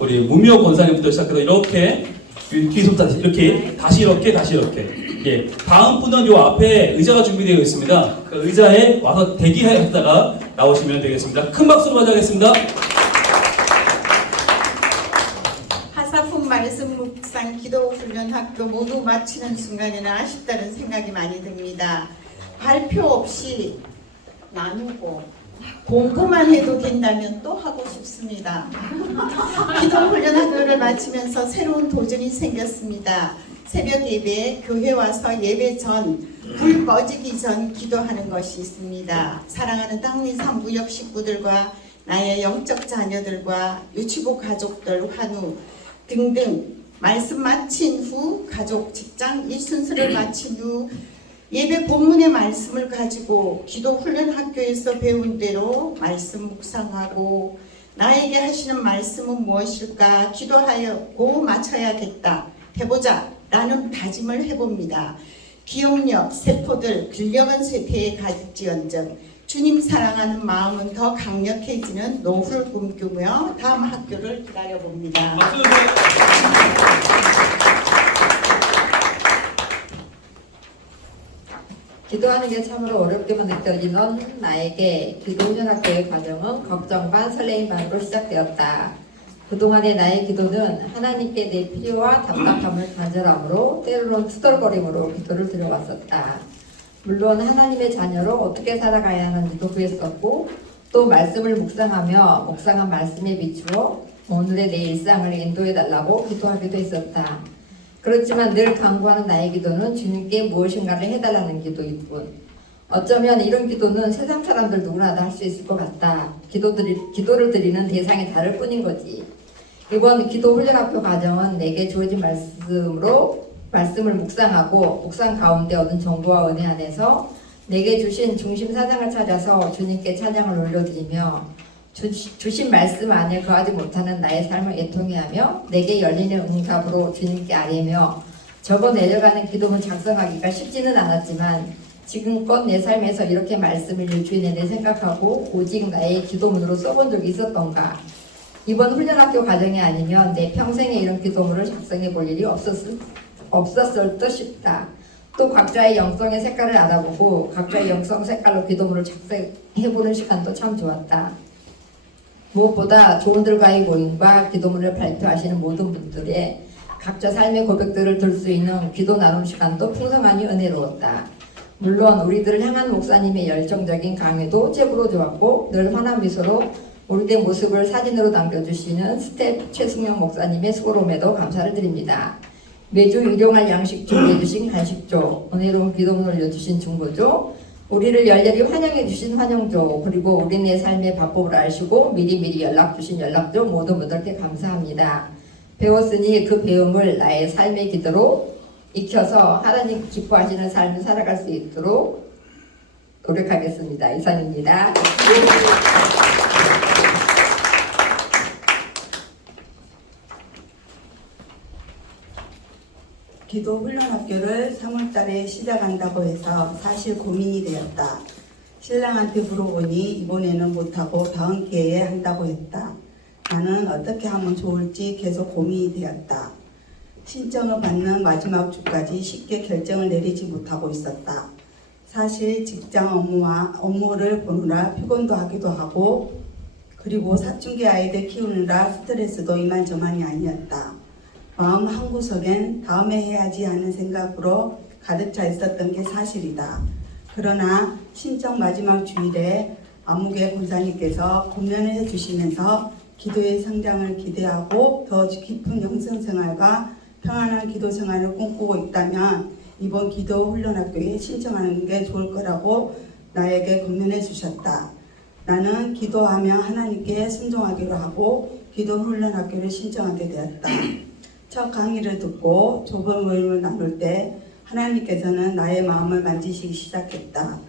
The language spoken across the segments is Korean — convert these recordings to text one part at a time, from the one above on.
우리 문미호 권사님부터 시작해서 이렇게 뒤에서부터 이렇게 다시 이렇게 예, 다음 분은 요 앞에 의자가 준비되어 있습니다. 그 의자에 와서 대기했다가 나오시면 되겠습니다. 큰 박수로 맞이하겠습니다. 하사품 말씀 묵상 기도 훈련 학교 모두 마치는 순간에는 아쉽다는 생각이 많이 듭니다. 발표 없이 나누고 공부만 해도 된다면 또 하고 싶습니다. 기도 훈련 학교를 마치면서 새로운 도전이 생겼습니다. 새벽 예배에 교회 와서 예배 전 불 꺼지기 전 기도하는 것이 있습니다. 사랑하는 땅미산 무역 식구들과 나의 영적 자녀들과 유치부 가족들, 환우 등등 말씀 마친 후 가족, 직장 이 순서를 마친 후 예배 본문의 말씀을 가지고 기도 훈련 학교에서 배운 대로 말씀 묵상하고 나에게 하시는 말씀은 무엇일까 기도하고 마쳐야겠다 해보자 라는 다짐을 해봅니다. 기억력, 세포들, 근력은 쇠퇴에 가질지언정 주님 사랑하는 마음은 더 강력해지는 노후를 꿈꾸며 다음 학교를 기다려봅니다. 박수 기도하는 게 참으로 어렵게만 느껴지는 나에게 기도훈련 학교의 과정은 걱정 반 설레임 반으로 시작되었다. 그동안의 나의 기도는 하나님께 내 필요와 답답함을 간절함으로 때로는 투덜거림으로 기도를 드려왔었다. 물론 하나님의 자녀로 어떻게 살아가야 하는지도 구했었고 또 말씀을 묵상하며 묵상한 말씀에 비추어 오늘의 내 일상을 인도해달라고 기도하기도 했었다. 그렇지만 늘 강구하는 나의 기도는 주님께 무엇인가를 해달라는 기도일 뿐. 어쩌면 이런 기도는 세상 사람들 누구나 다 할 수 있을 것 같다. 기도를 드리는 대상이 다를 뿐인 거지. 이번 기도 훈련학교 과정은 내게 주어진 말씀을 묵상하고 묵상 가운데 얻은 정보와 은혜 안에서 내게 주신 중심 사상을 찾아서 주님께 찬양을 올려드리며 주신 말씀 안에 거하지 못하는 나의 삶을 애통해하며 내게 열리는 응답으로 주님께 아뢰며 적어 내려가는 기도문 작성하기가 쉽지는 않았지만 지금껏 내 삶에서 이렇게 말씀을 일주일 내내 생각하고 오직 나의 기도문으로 써본 적이 있었던가. 이번 훈련학교 과정이 아니면 내 평생에 이런 기도문을 작성해 볼 일이 없었을 듯 싶다. 또 각자의 영성의 색깔을 알아보고 각자의 영성 색깔로 기도문을 작성해보는 시간도 참 좋았다. 무엇보다 조원들과의 모임과 기도문을 발표하시는 모든 분들의 각자 삶의 고백들을 들 수 있는 기도 나눔 시간도 풍성하니 은혜로웠다. 물론 우리들을 향한 목사님의 열정적인 강의도 최고로 좋았고 늘 환한 미소로 우리의 모습을 사진으로 남겨주시는 스텝 최승영 목사님의 수고로움에도 감사를 드립니다. 매주 일용할 양식 준비해주신 간식조, 은혜로운 기도문 올려주신 중보조, 우리를 열렬히 환영해주신 환영조, 그리고 우리네 삶의 밥법을 아시고 미리미리 연락주신 연락조 모든 분들께 감사합니다. 배웠으니 그 배움을 나의 삶의 기도로 익혀서 하나님 기뻐하시는 삶을 살아갈 수 있도록 노력하겠습니다. 이상입니다. 기도 훈련 학교를 3월달에 시작한다고 해서 사실 고민이 되었다. 신랑한테 물어보니 이번에는 못하고 다음 기회에 한다고 했다. 나는 어떻게 하면 좋을지 계속 고민이 되었다. 신청을 받는 마지막 주까지 쉽게 결정을 내리지 못하고 있었다. 사실 직장 업무를 보느라 피곤도 하기도 하고 그리고 사춘기 아이들 키우느라 스트레스도 이만저만이 아니었다. 마음 한구석엔 다음에 해야지 하는 생각으로 가득 차 있었던 게 사실이다. 그러나 신청 마지막 주일에 안무개 권사님께서 권면을 해주시면서 기도의 성장을 기대하고 더 깊은 영성생활과 평안한 기도생활을 꿈꾸고 있다면 이번 기도 훈련학교에 신청하는 게 좋을 거라고 나에게 권면해 주셨다. 나는 기도하며 하나님께 순종하기로 하고 기도 훈련학교를 신청하게 되었다. 첫 강의를 듣고 좁은 모임을 나눌 때 하나님께서는 나의 마음을 만지시기 시작했다.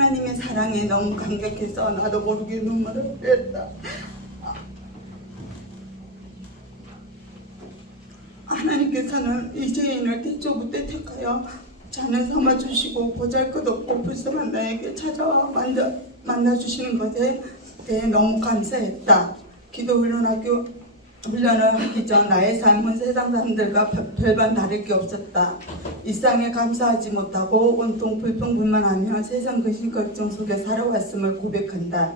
하나님의 사랑에 너무 감격해서 나도 모르게 눈물을 흘렸다. 하나님께서는 이 죄인을 태초부터 택하여 자녀 삼아주시고 보잘것없고 불쌍한 나에게 찾아와 만나주시는 것에 대해 너무 감사했다. 기도 훈련을 하기 전 나의 삶은 세상 사람들과 별반 다를 게 없었다. 일상에 감사하지 못하고 온통 불평불만하며 세상 근심걱정 속에 살아왔음을 고백한다.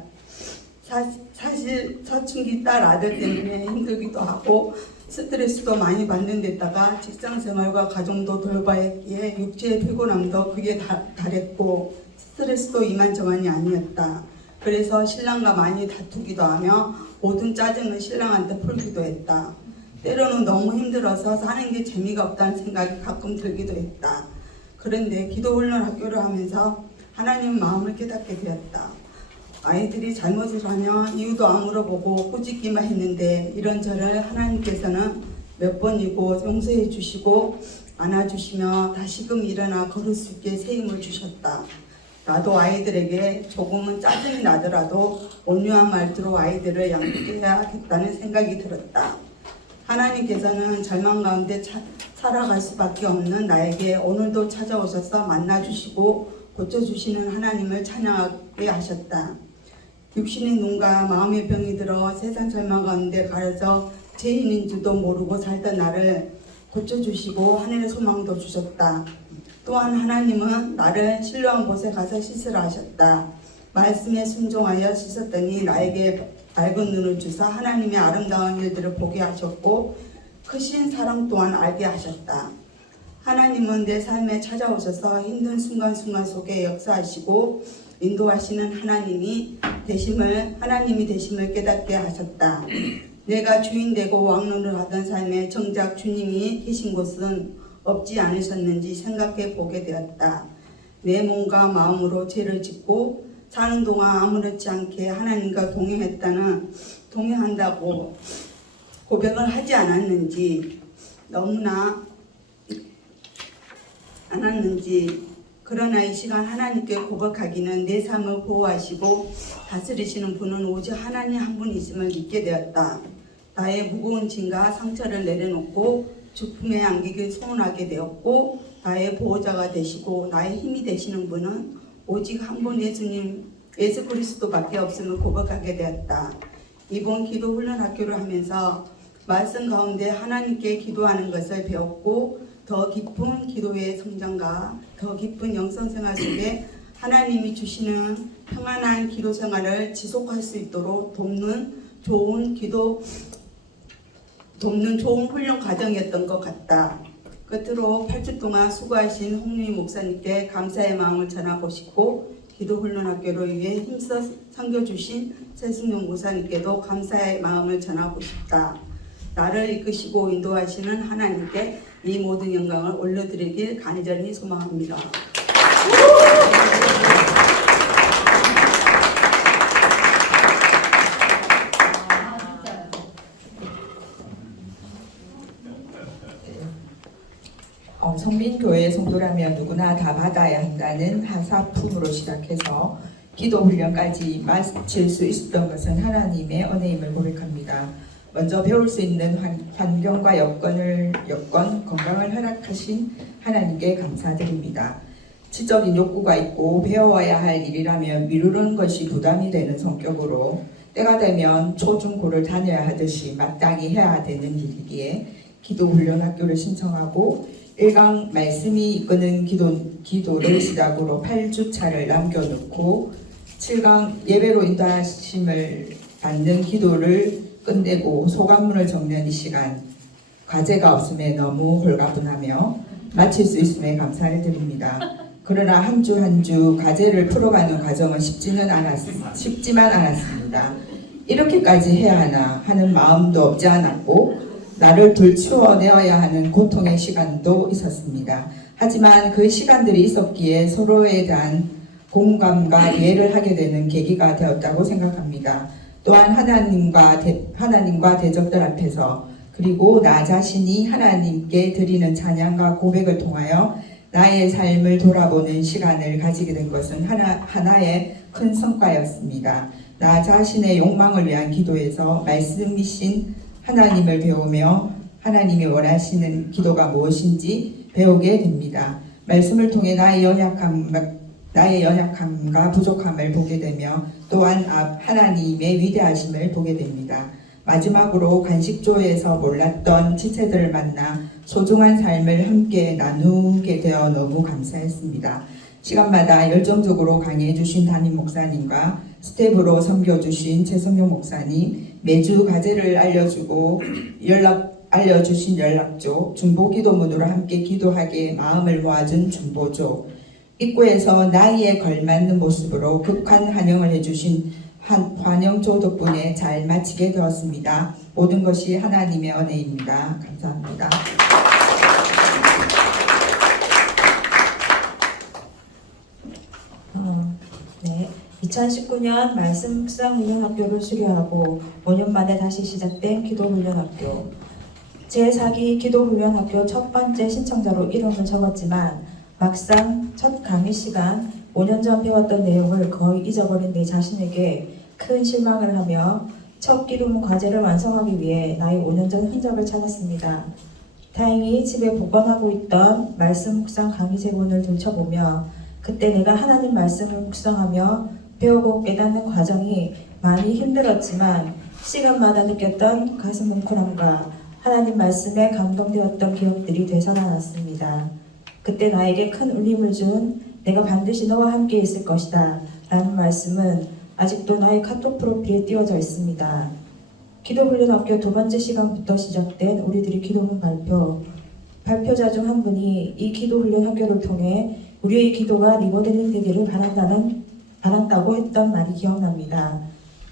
사실 사춘기 딸 아들 때문에 힘들기도 하고 스트레스도 많이 받는 데다가 직장생활과 가정도 돌봐야 했기에 육체의 피곤함도 그게 달했고 스트레스도 이만저만이 아니었다. 그래서 신랑과 많이 다투기도 하며 모든 짜증을 신랑한테 풀기도 했다. 때로는 너무 힘들어서 사는 게 재미가 없다는 생각이 가끔 들기도 했다. 그런데 기도훈련 학교를 하면서 하나님 마음을 깨닫게 되었다. 아이들이 잘못을 하면 이유도 안 물어보고 꾸짖기만 했는데 이런 저를 하나님께서는 몇 번이고 용서해 주시고 안아주시며 다시금 일어나 걸을 수 있게 새 힘을 주셨다. 나도 아이들에게 조금은 짜증이 나더라도 온유한 말투로 아이들을 양육해야겠다는 생각이 들었다. 하나님께서는 절망 가운데 살아갈 수밖에 없는 나에게 오늘도 찾아오셔서 만나주시고 고쳐주시는 하나님을 찬양하게 하셨다. 육신의 눈과 마음의 병이 들어 세상 절망 가운데 가려져 죄인인 줄도 모르고 살던 나를 고쳐주시고 하늘의 소망도 주셨다. 또한 하나님은 나를 신령한 곳에 가서 씻으라 하셨다. 말씀에 순종하여 씻었더니 나에게 밝은 눈을 주사 하나님의 아름다운 일들을 보게 하셨고 크신 사랑 또한 알게 하셨다. 하나님은 내 삶에 찾아오셔서 힘든 순간순간 속에 역사하시고 인도하시는 하나님이 되심을 깨닫게 하셨다. 내가 주인 되고 왕노를 하던 삶에 정작 주님이 계신 곳은 없지 않으셨는지 생각해 보게 되었다. 내 몸과 마음으로 죄를 짓고 사는 동안 아무렇지 않게 하나님과 동행한다고 고백을 하지 않았는지 너무나 않았는지 그러나 이 시간 하나님께 고백하기는 내 삶을 보호하시고 다스리시는 분은 오직 하나님 한 분이심을 믿게 되었다. 나의 무거운 짐과 상처를 내려놓고 주품에 안기길 소원하게 되었고 나의 보호자가 되시고 나의 힘이 되시는 분은 오직 한 분 예수님 예수 그리스도밖에 없음을 고백하게 되었다. 이번 기도 훈련 학교를 하면서 말씀 가운데 하나님께 기도하는 것을 배웠고 더 깊은 기도의 성장과 더 깊은 영성생활 속에 하나님이 주시는 평안한 기도 생활을 지속할 수 있도록 돕는 좋은 훈련 과정이었던 것 같다. 끝으로 8주 동안 수고하신 홍윤희 목사님께 감사의 마음을 전하고 싶고 기도 훈련 학교를 위해 힘써 섬겨주신 최승용 목사님께도 감사의 마음을 전하고 싶다. 나를 이끄시고 인도하시는 하나님께 이 모든 영광을 올려드리길 간절히 소망합니다. 성민교회 성도라면 누구나 다 받아야 한다는 하사품으로 시작해서 기도 훈련까지 마칠 수 있었던 것은 하나님의 은혜임을 고백합니다. 먼저 배울 수 있는 환경과 여건, 건강을 허락하신 하나님께 감사드립니다. 지적인 욕구가 있고 배워야 할 일이라면 미루는 것이 부담이 되는 성격으로 때가 되면 초중고를 다녀야 하듯이 마땅히 해야 되는 일이기에 기도 훈련 학교를 신청하고 1강 말씀이 이끄는 기도를 시작으로 8주차를 남겨놓고 7강 예배로 인도하심을 받는 기도를 끝내고 소감문을 적는 이 시간 과제가 없음에 너무 홀가분하며 마칠 수 있음에 감사를 드립니다. 그러나 한 주 한 주 과제를 풀어가는 과정은 쉽지만 않았습니다. 이렇게까지 해야 하나 하는 마음도 없지 않았고 나를 들추어내어야 하는 고통의 시간도 있었습니다. 하지만 그 시간들이 있었기에 서로에 대한 공감과 이해를 하게 되는 계기가 되었다고 생각합니다. 또한 하나님과 대적들 앞에서 그리고 나 자신이 하나님께 드리는 찬양과 고백을 통하여 나의 삶을 돌아보는 시간을 가지게 된 것은 하나의 큰 성과였습니다. 나 자신의 욕망을 위한 기도에서 말씀이신 하나님을 배우며 하나님이 원하시는 기도가 무엇인지 배우게 됩니다. 말씀을 통해 나의 연약함과 부족함을 보게 되며 또한 하나님의 위대하심을 보게 됩니다. 마지막으로 간식조에서 몰랐던 지체들을 만나 소중한 삶을 함께 나누게 되어 너무 감사했습니다. 시간마다 열정적으로 강의해 주신 담임 목사님과 스텝으로 섬겨주신 최성용 목사님, 매주 과제를 알려주신 연락조, 중보기도문으로 함께 기도하게 마음을 모아준 중보조, 입구에서 나이에 걸맞는 모습으로 극한 환영을 해주신 환영조 덕분에 잘 마치게 되었습니다. 모든 것이 하나님의 은혜입니다. 감사합니다. 네. 2019년 말씀 묵상 훈련학교를 수료하고 5년 만에 다시 시작된 기도훈련학교. 제4기 기도훈련학교 첫 번째 신청자로 이름을 적었지만 막상 첫 강의 시간 5년 전 배웠던 내용을 거의 잊어버린 내 자신에게 큰 실망을 하며 첫 기도문 과제를 완성하기 위해 나의 5년 전 흔적을 찾았습니다. 다행히 집에 복원하고 있던 말씀 묵상 강의 제본을 들춰보며 그때 내가 하나님 말씀을 묵상하며 배우고 깨닫는 과정이 많이 힘들었지만 시간마다 느꼈던 가슴 뭉클함과 하나님 말씀에 감동되었던 기억들이 되살아났습니다. 그때 나에게 큰 울림을 준 내가 반드시 너와 함께 있을 것이다 라는 말씀은 아직도 나의 카톡 프로필에 띄워져 있습니다. 기도훈련학교 두 번째 시간부터 시작된 우리들의 기도문 발표자 중 한 분이 이 기도훈련학교를 통해 우리의 기도가 리모델링 되기를 바란다고 했던 말이 기억납니다.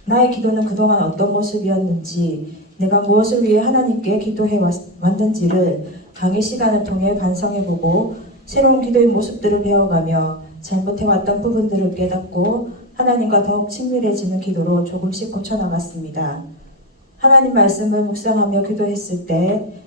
나의 기도는 그동안 어떤 모습이었는지, 내가 무엇을 위해 하나님께 기도해 왔는지를 강의 시간을 통해 반성해보고 새로운 기도의 모습들을 배워가며 잘못해왔던 부분들을 깨닫고 하나님과 더욱 친밀해지는 기도로 조금씩 고쳐나갔습니다. 하나님 말씀을 묵상하며 기도했을 때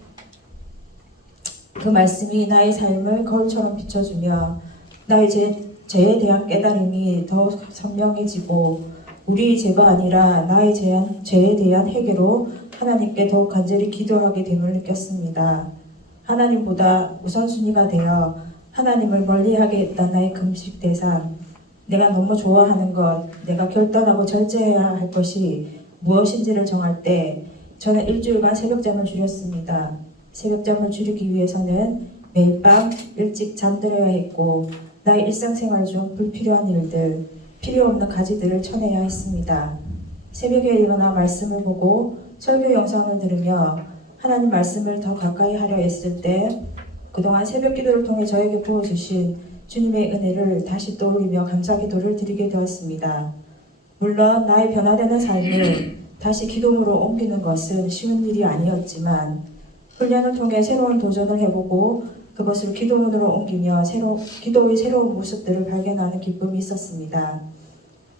그 말씀이 나의 삶을 거울처럼 비춰주며 나의 죄에 대한 깨달음이 더욱 선명해지고 우리의 죄가 아니라 나의 죄에 대한 해결로 하나님께 더욱 간절히 기도하게 됨을 느꼈습니다. 하나님보다 우선순위가 되어 하나님을 멀리하게 했던 나의 금식 대상, 내가 너무 좋아하는 것, 내가 결단하고 절제해야 할 것이 무엇인지를 정할 때 저는 일주일간 새벽잠을 줄였습니다. 새벽잠을 줄이기 위해서는 매일 밤 일찍 잠들어야 했고 나의 일상생활 중 불필요한 일들, 필요 없는 가지들을 쳐내야 했습니다. 새벽에 일어나 말씀을 보고 설교 영상을 들으며 하나님 말씀을 더 가까이 하려 했을 때 그동안 새벽 기도를 통해 저에게 부어주신 주님의 은혜를 다시 떠올리며 감사기도를 드리게 되었습니다. 물론 나의 변화되는 삶을 다시 기도문으로 옮기는 것은 쉬운 일이 아니었지만 훈련을 통해 새로운 도전을 해보고 그것을 기도문으로 옮기며 기도의 새로운 모습들을 발견하는 기쁨이 있었습니다.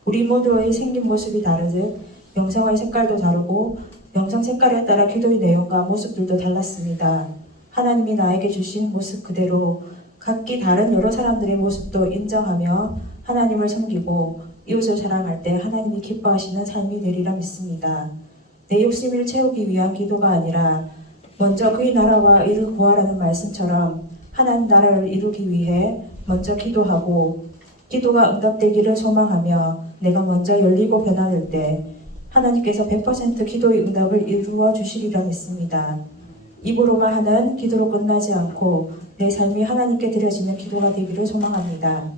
우리 모두의 생긴 모습이 다르듯 영성의 색깔도 다르고 영성 색깔에 따라 기도의 내용과 모습들도 달랐습니다. 하나님이 나에게 주신 모습 그대로 각기 다른 여러 사람들의 모습도 인정하며 하나님을 섬기고 이웃을 사랑할 때 하나님이 기뻐하시는 삶이 되리라 믿습니다. 내 욕심을 채우기 위한 기도가 아니라 먼저 그의 나라와 이를 구하라는 말씀처럼 하나님 나라를 이루기 위해 먼저 기도하고 기도가 응답되기를 소망하며 내가 먼저 열리고 변화될 때 하나님께서 100% 기도의 응답을 이루어 주시리라 믿습니다. 입으로만 하는 기도로 끝나지 않고 내 삶이 하나님께 드려지는 기도가 되기를 소망합니다.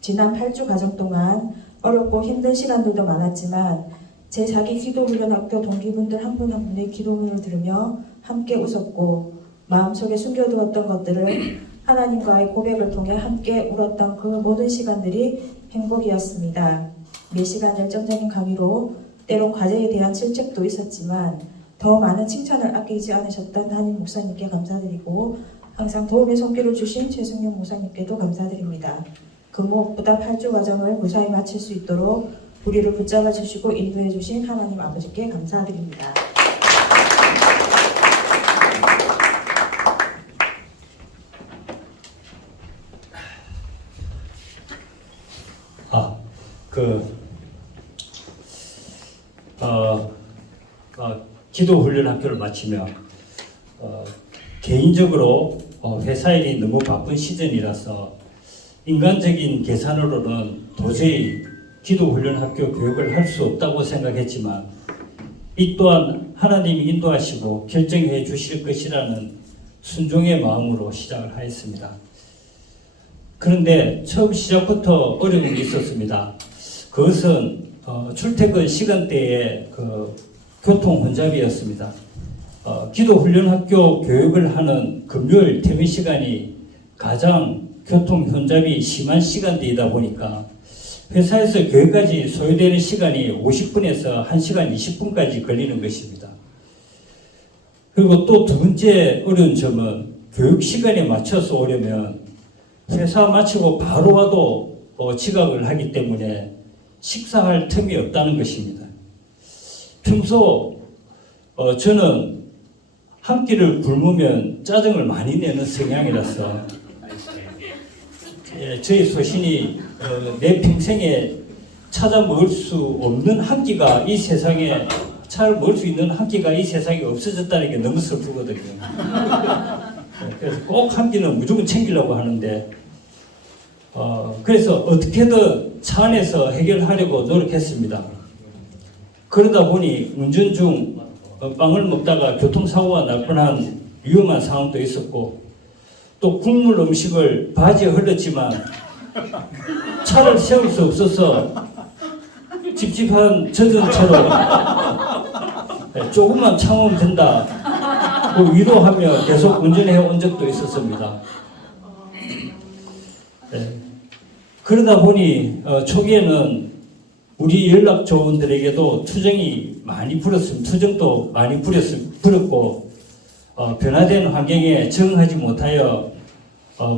지난 8주 과정 동안 어렵고 힘든 시간들도 많았지만 제4기 기도훈련학교 동기분들 한 분 한 분의 기도문을 들으며 함께 웃었고 마음속에 숨겨두었던 것들을 하나님과의 고백을 통해 함께 울었던 그 모든 시간들이 행복이었습니다. 매 시간 열정적인 강의로 때론 과제에 대한 질책도 있었지만 더 많은 칭찬을 아끼지 않으셨던 담임 목사님께 감사드리고 항상 도움의 손길을 주신 최승용 목사님께도 감사드립니다. 그 무엇보다 8주 과정을 무사히 마칠 수 있도록 우리를 붙잡아 주시고 인도해 주신 하나님 아버지께 감사드립니다. 기도 훈련 학교를 마치며 개인적으로 회사 일이 너무 바쁜 시즌이라서 인간적인 계산으로는 도저히 기도 훈련 학교 교육을 할 수 없다고 생각했지만 이 또한 하나님이 인도하시고 결정해 주실 것이라는 순종의 마음으로 시작을 하였습니다. 그런데 처음 시작부터 어려움이 있었습니다. 그것은 출퇴근 시간대에 교통 혼잡이었습니다. 기도 훈련 학교 교육을 하는 금요일 퇴근 시간이 가장 교통 혼잡이 심한 시간대이다 보니까 회사에서 교육까지 소요되는 시간이 50분에서 1시간 20분까지 걸리는 것입니다. 그리고 또 두 번째 어려운 점은 교육 시간에 맞춰서 오려면 회사 마치고 바로 와도 지각을 하기 때문에 식사할 틈이 없다는 것입니다. 평소 저는 한 끼를 굶으면 짜증을 많이 내는 성향이라서 저희 소신이 내 평생에 찾아 먹을 수 없는 한 끼가 이 세상에 찾아 먹을 수 있는 한 끼가 이 세상에 없어졌다는 게 너무 슬프거든요. 그래서 꼭 한 끼는 무조건 챙기려고 하는데 그래서 어떻게든 차 안에서 해결하려고 노력했습니다. 그러다 보니 운전 중 빵을 먹다가 교통사고가 날 뻔한 위험한 상황도 있었고 또 국물 음식을 바지에 흘렸지만 차를 세울 수 없어서 찝찝한 젖은 차로 조금만 참으면 된다 위로하며 계속 운전해 온 적도 있었습니다. 그러다 보니 초기에는 우리 연락조원들에게도 투정도 많이 부렸고 변화된 환경에 적응하지 못하여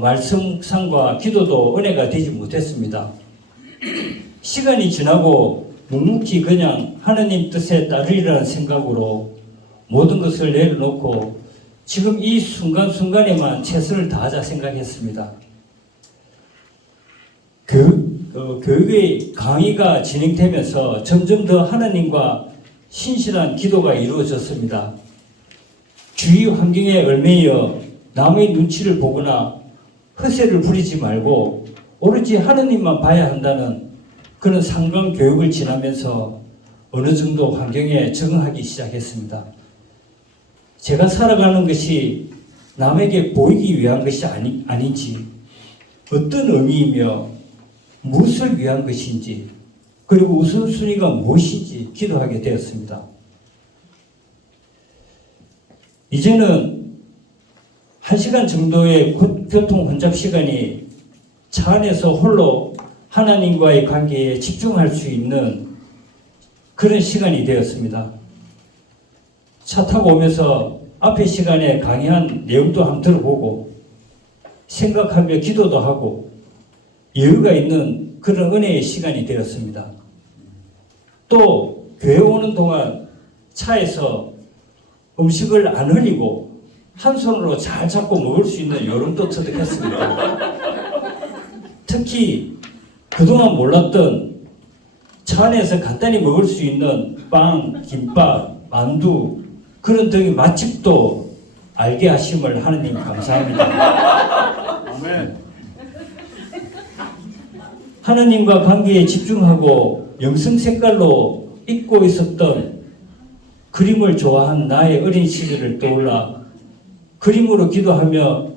말씀 묵상과 기도도 은혜가 되지 못했습니다. 시간이 지나고 묵묵히 그냥 하나님 뜻에 따르리라는 생각으로 모든 것을 내려놓고 지금 이 순간순간에만 최선을 다하자 생각했습니다. 교육의 강의가 진행되면서 점점 더 하나님과 신실한 기도가 이루어졌습니다. 주위 환경에 얽매여 남의 눈치를 보거나 허세를 부리지 말고 오로지 하나님만 봐야 한다는 그런 상강 교육을 지나면서 어느 정도 환경에 적응하기 시작했습니다. 제가 살아가는 것이 남에게 보이기 위한 것이 아닌지, 어떤 의미이며 무엇을 위한 것인지, 그리고 우선순위가 무엇인지 기도하게 되었습니다. 이제는 1시간 정도의 교통 혼잡 시간이 차 안에서 홀로 하나님과의 관계에 집중할 수 있는 그런 시간이 되었습니다. 차 타고 오면서 앞에 시간에 강의한 내용도 한번 들어보고 생각하며 기도도 하고 여유가 있는 그런 은혜의 시간이 되었습니다. 또 교회 오는 동안 차에서 음식을 안 흘리고 한 손으로 잘 잡고 먹을 수 있는 요령도 터득했습니다. 특히 그동안 몰랐던 차 안에서 간단히 먹을 수 있는 빵, 김밥, 만두 그런 등의 맛집도 알게 하심을 하느님 감사합니다. 아멘. 하나님과 관계에 집중하고 영성 색깔로 입고 있었던 그림을 좋아한 나의 어린 시절을 떠올라 그림으로 기도하며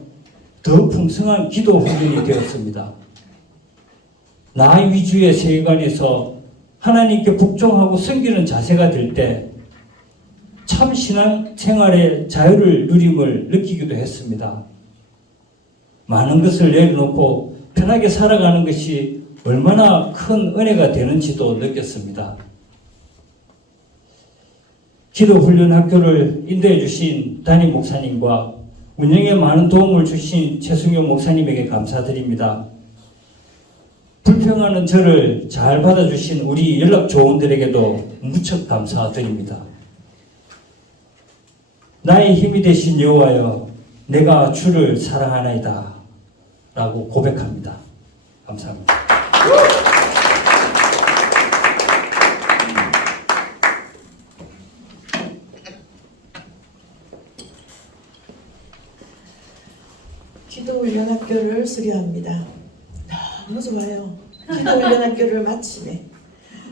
더 풍성한 기도 훈련이 되었습니다. 나 위주의 세계관에서 하나님께 복종하고 섬기는 자세가 될 때 참 신앙생활의 자유를 누림을 느끼기도 했습니다. 많은 것을 내려놓고 편하게 살아가는 것이 얼마나 큰 은혜가 되는지도 느꼈습니다. 기도 훈련 학교를 인도해 주신 담임 목사님과 운영에 많은 도움을 주신 최승효 목사님에게 감사드립니다. 불평하는 저를 잘 받아주신 우리 연락조원들에게도 무척 감사드립니다. 나의 힘이 되신 여호와여, 내가 주를 사랑하나이다 라고 고백합니다. 감사합니다. 수료합니다. 너무 좋아요. 기도훈련학교를 마치네.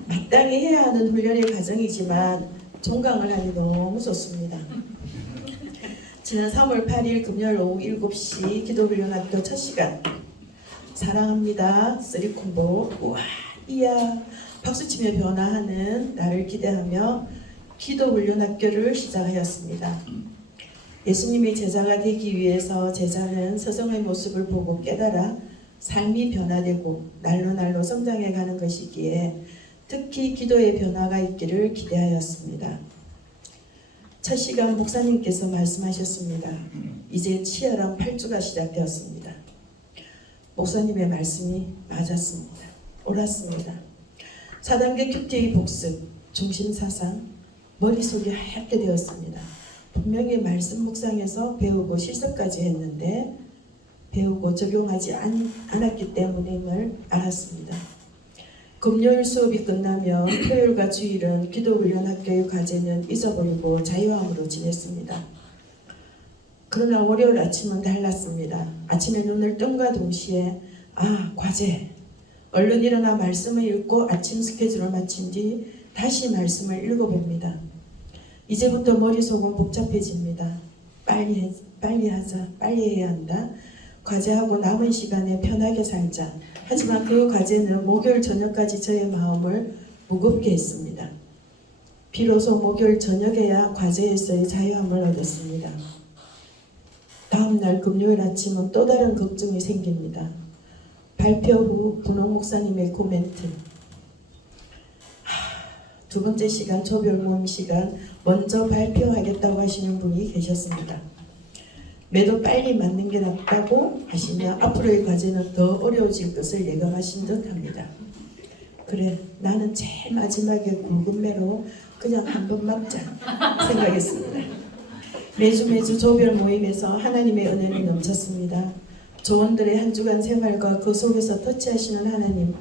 마땅히 해야 하는 훈련의 과정이지만 종강을 하니 너무 좋습니다. 지난 3월 8일 금요일 오후 7시 기도훈련학교 첫 시간 사랑합니다. 쓰리콤보 우와 이야 박수치며 변화하는 나를 기대하며 기도훈련학교를 시작하였습니다. 예수님의 제자가 되기 위해서 제자는 스승의 모습을 보고 깨달아 삶이 변화되고 날로 성장해가는 것이기에 특히 기도의 변화가 있기를 기대하였습니다. 첫 시간 목사님께서 말씀하셨습니다. 이제 치열한 8주가 시작되었습니다. 목사님의 말씀이 맞았습니다. 옳았습니다. 4단계 큐티의 복습, 중심사상, 머릿속이 하얗게 되었습니다. 분명히 말씀 묵상에서 배우고 실습까지 했는데 배우고 적용하지 않았기 때문임을 알았습니다. 금요일 수업이 끝나면 토요일과 주일은 기도훈련학교의 과제는 잊어버리고 자유함으로 지냈습니다. 그러나 월요일 아침은 달랐습니다. 아침에 눈을 뜸과 동시에 과제! 얼른 일어나 말씀을 읽고 아침 스케줄을 마친 뒤 다시 말씀을 읽어봅니다. 이제부터 머릿속은 복잡해집니다. 빨리 하자, 빨리 해야 한다. 과제하고 남은 시간에 편하게 살자. 하지만 그 과제는 목요일 저녁까지 저의 마음을 무겁게 했습니다. 비로소 목요일 저녁에야 과제에서의 자유함을 얻었습니다. 다음날 금요일 아침은 또 다른 걱정이 생깁니다. 발표 후 분홍 목사님의 코멘트. 두 번째 시간 조별 모임 시간 먼저 발표하겠다고 하시는 분이 계셨습니다. 매도 빨리 맞는 게 낫다고 하시며 앞으로의 과제는 더 어려워질 것을 예감하신 듯합니다. 그래 나는 제일 마지막에 굵은 매로 그냥 한번 맞자 생각했습니다. 매주 조별 모임에서 하나님의 은혜는 넘쳤습니다. 조원들의 한 주간 생활과 그 속에서 터치하시는 하나님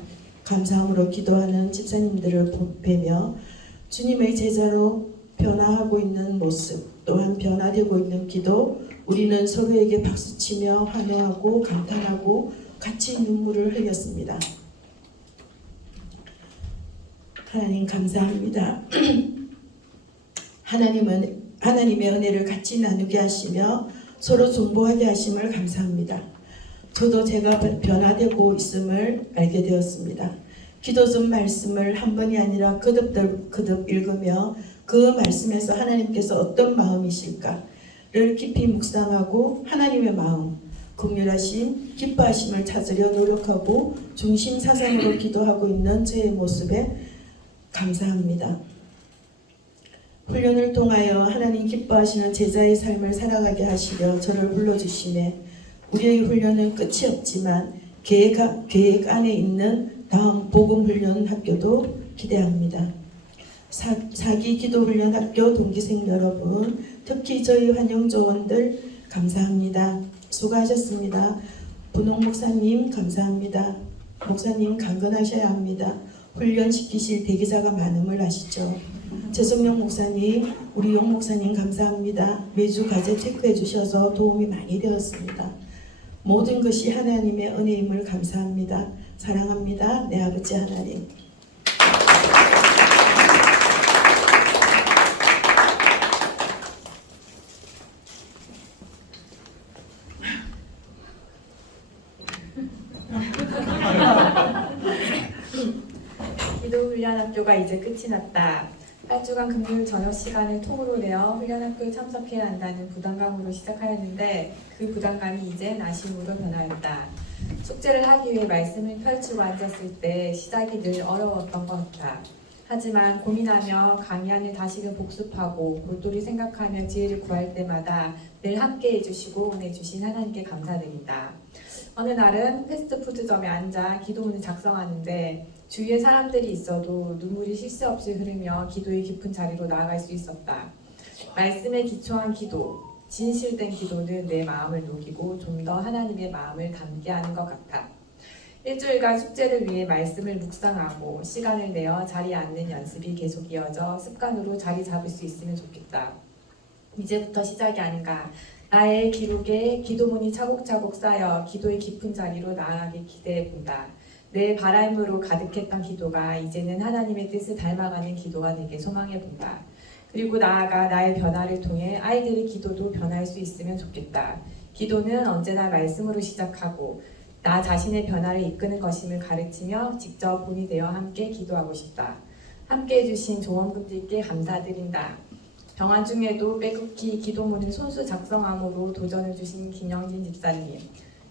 감사함으로 기도하는 집사님들을 뵈며 주님의 제자로 변화하고 있는 모습 또한 변화되고 있는 기도 우리는 서로에게 박수치며 환호하고 감탄하고 같이 눈물을 흘렸습니다. 하나님 감사합니다. 하나님의 은혜를 같이 나누게 하시며 서로 존보하게 하심을 감사합니다. 저도 제가 변화되고 있음을 알게 되었습니다. 기도 전 말씀을 한 번이 아니라 거듭 읽으며 그 말씀에서 하나님께서 어떤 마음이실까를 깊이 묵상하고 하나님의 마음, 긍휼하심, 기뻐하심을 찾으려 노력하고 중심 사상으로 기도하고 있는 저의 모습에 감사합니다. 훈련을 통하여 하나님 기뻐하시는 제자의 삶을 살아가게 하시려 저를 불러주시매 우리의 훈련은 끝이 없지만 계획 안에 있는 다음 복음훈련 학교도 기대합니다. 4기 기도훈련 학교 동기생 여러분, 특히 저희 환영조원들 감사합니다. 수고하셨습니다. 분홍 목사님 감사합니다. 목사님 강건하셔야 합니다. 훈련시키실 대기자가 많음을 아시죠? 최성용 목사님, 우리 용 목사님 감사합니다. 매주 과제 체크해 주셔서 도움이 많이 되었습니다. 모든 것이 하나님의 은혜임을 감사합니다. 사랑합니다. 내 아버지 하나님. 기도훈련학교가 이제 끝이 났다. 8주간 금요일 저녁 시간을 통으로 내어 훈련학교에 참석해야 한다는 부담감으로 시작하였는데 그 부담감이 이젠 아쉬움으로 변하였다. 숙제를 하기 위해 말씀을 펼치고 앉았을 때 시작이 늘 어려웠던 것 같다. 하지만 고민하며 강의안을 다시금 복습하고 골똘히 생각하며 지혜를 구할 때마다 늘 함께 해주시고 은혜 주신 하나님께 감사드린다. 어느 날은 패스트푸드점에 앉아 기도문을 작성하는데 주위에 사람들이 있어도 눈물이 쉴 새 없이 흐르며 기도의 깊은 자리로 나아갈 수 있었다. 말씀에 기초한 기도, 진실된 기도는 내 마음을 녹이고 좀 더 하나님의 마음을 담게 하는 것 같아. 일주일간 숙제를 위해 말씀을 묵상하고 시간을 내어 자리에 앉는 연습이 계속 이어져 습관으로 자리 잡을 수 있으면 좋겠다. 이제부터 시작이 아닌가. 나의 기록에 기도문이 차곡차곡 쌓여 기도의 깊은 자리로 나아가길 기대해 본다. 내 바람으로 가득했던 기도가 이제는 하나님의 뜻을 닮아가는 기도가 되길 소망해 본다. 그리고 나아가 나의 변화를 통해 아이들의 기도도 변할 수 있으면 좋겠다. 기도는 언제나 말씀으로 시작하고 나 자신의 변화를 이끄는 것임을 가르치며 직접 본이 되어 함께 기도하고 싶다. 함께 해주신 조원분들께 감사드린다. 병환 중에도 빼곡히 기도문을 손수 작성함으로 도전을 주신 김영진 집사님,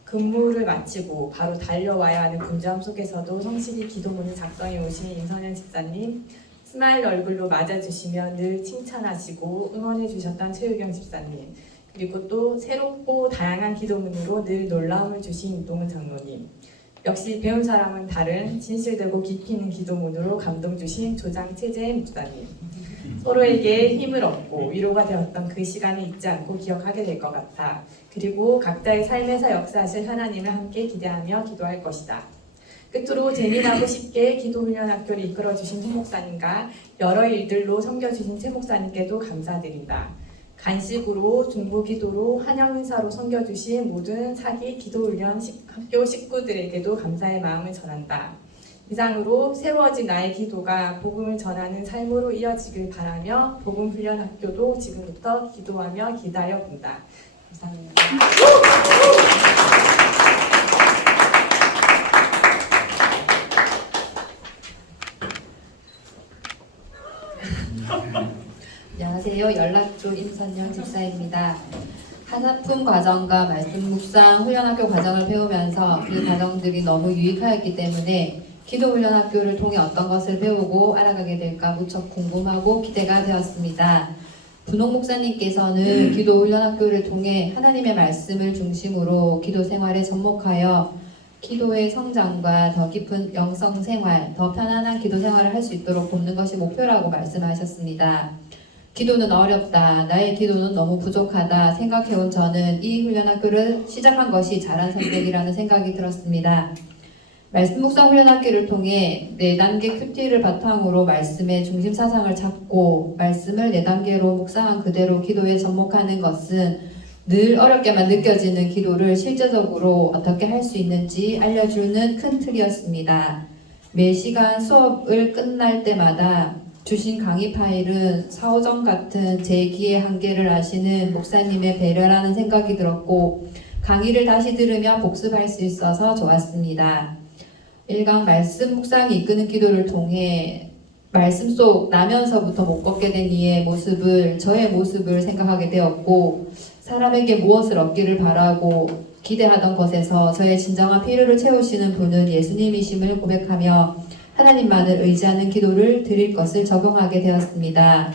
근무를 마치고 바로 달려와야 하는 분주함 속에서도 성실히 기도문을 작성해 오신 임선현 집사님, 스마일 얼굴로 맞아주시며 늘 칭찬하시고 응원해 주셨던 최유경 집사님, 그리고 또 새롭고 다양한 기도문으로 늘 놀라움을 주신 이동훈 장로님, 역시 배운 사람은 다른 진실되고 깊이 있는 기도문으로 감동 주신 조장 최재혜 목사님, 서로에게 힘을 얻고 위로가 되었던 그 시간을 잊지 않고 기억하게 될 것 같아. 그리고 각자의 삶에서 역사하실 하나님을 함께 기대하며 기도할 것이다. 끝으로 재미나고 쉽게 기도훈련학교를 이끌어주신 홍 목사님과 여러 일들로 섬겨주신 최 목사님께도 감사드린다. 간식으로, 중보기도로, 환영인사로 섬겨주신 모든 사기 기도훈련 학교 식구들에게도 감사의 마음을 전한다. 이상으로 새로워진 나의 기도가 복음을 전하는 삶으로 이어지길 바라며 복음훈련학교도 지금부터 기도하며 기다려 본다. 감사합니다. 안녕하세요. 연락조 임선영 집사입니다. 하사품 과정과 말씀 묵상 훈련학교 과정을 배우면서 이 과정들이 너무 유익하였기 때문에 기도 훈련학교를 통해 어떤 것을 배우고 알아가게 될까 무척 궁금하고 기대가 되었습니다. 분홍 목사님께서는 기도 훈련학교를 통해 하나님의 말씀을 중심으로 기도 생활에 접목하여 기도의 성장과 더 깊은 영성 생활, 더 편안한 기도 생활을 할 수 있도록 돕는 것이 목표라고 말씀하셨습니다. 기도는 어렵다, 나의 기도는 너무 부족하다 생각해온 저는 이 훈련학교를 시작한 것이 잘한 선택이라는 생각이 들었습니다. 말씀 묵상 훈련학교를 통해 4단계 큐티를 바탕으로 말씀의 중심 사상을 잡고 말씀을 4단계로 묵상한 그대로 기도에 접목하는 것은 늘 어렵게만 느껴지는 기도를 실제적으로 어떻게 할 수 있는지 알려주는 큰 틀이었습니다. 매 시간 수업을 끝날 때마다 주신 강의 파일은 사오정 같은 제 기의 한계를 아시는 목사님의 배려라는 생각이 들었고 강의를 다시 들으며 복습할 수 있어서 좋았습니다. 1강 말씀 묵상이 이끄는 기도를 통해 말씀 속 나면서부터 못 걷게 된 이의 모습을 저의 모습을 생각하게 되었고 사람에게 무엇을 얻기를 바라고 기대하던 것에서 저의 진정한 필요를 채우시는 분은 예수님이심을 고백하며 하나님만을 의지하는 기도를 드릴 것을 적용하게 되었습니다.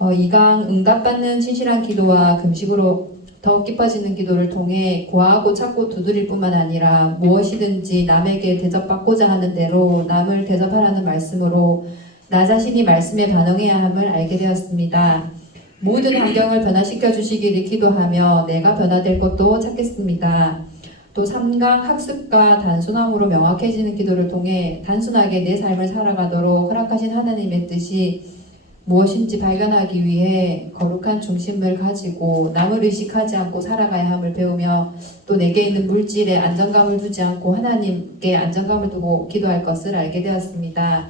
2강 응답받는 신실한 기도와 금식으로 더욱 깊어지는 기도를 통해 구하고 찾고 두드릴 뿐만 아니라 무엇이든지 남에게 대접받고자 하는 대로 남을 대접하라는 말씀으로 나 자신이 말씀에 반응해야 함을 알게 되었습니다. 모든 환경을 변화시켜 주시기를 기도하며 내가 변화될 것도 찾겠습니다. 또 3강 학습과 단순함으로 명확해지는 기도를 통해 단순하게 내 삶을 살아가도록 허락하신 하나님의 뜻이 무엇인지 발견하기 위해 거룩한 중심을 가지고 남을 의식하지 않고 살아가야 함을 배우며 또 내게 있는 물질에 안정감을 두지 않고 하나님께 안정감을 두고 기도할 것을 알게 되었습니다.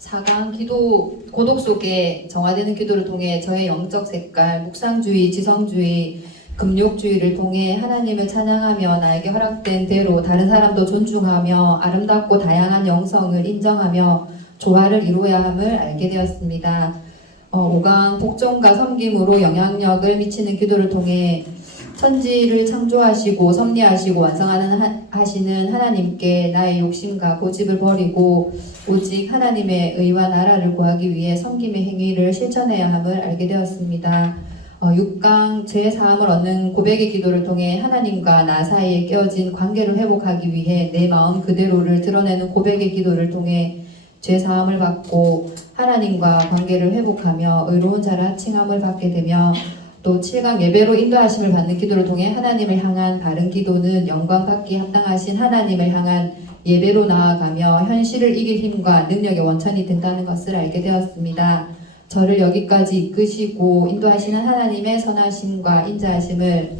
4강 고독 속에 정화되는 기도를 통해 저의 영적 색깔, 묵상주의, 지성주의, 금욕주의를 통해 하나님을 찬양하며 나에게 허락된 대로 다른 사람도 존중하며 아름답고 다양한 영성을 인정하며 조화를 이루어야 함을 알게 되었습니다. 5강 복종과 섬김으로 영향력을 미치는 기도를 통해 천지를 창조하시고 섭리하시고 완성하시는 하나님께 나의 욕심과 고집을 버리고 오직 하나님의 의와 나라를 구하기 위해 섬김의 행위를 실천해야 함을 알게 되었습니다. 6강 죄 사함을 얻는 고백의 기도를 통해 하나님과 나 사이에 깨어진 관계를 회복하기 위해 내 마음 그대로를 드러내는 고백의 기도를 통해 죄 사함을 받고 하나님과 관계를 회복하며 의로운 자를 하칭함을 받게 되며 또 7강 예배로 인도하심을 받는 기도를 통해 하나님을 향한 바른 기도는 영광 받기 합당하신 하나님을 향한 예배로 나아가며 현실을 이길 힘과 능력의 원천이 된다는 것을 알게 되었습니다. 저를 여기까지 이끄시고 인도하시는 하나님의 선하심과 인자하심을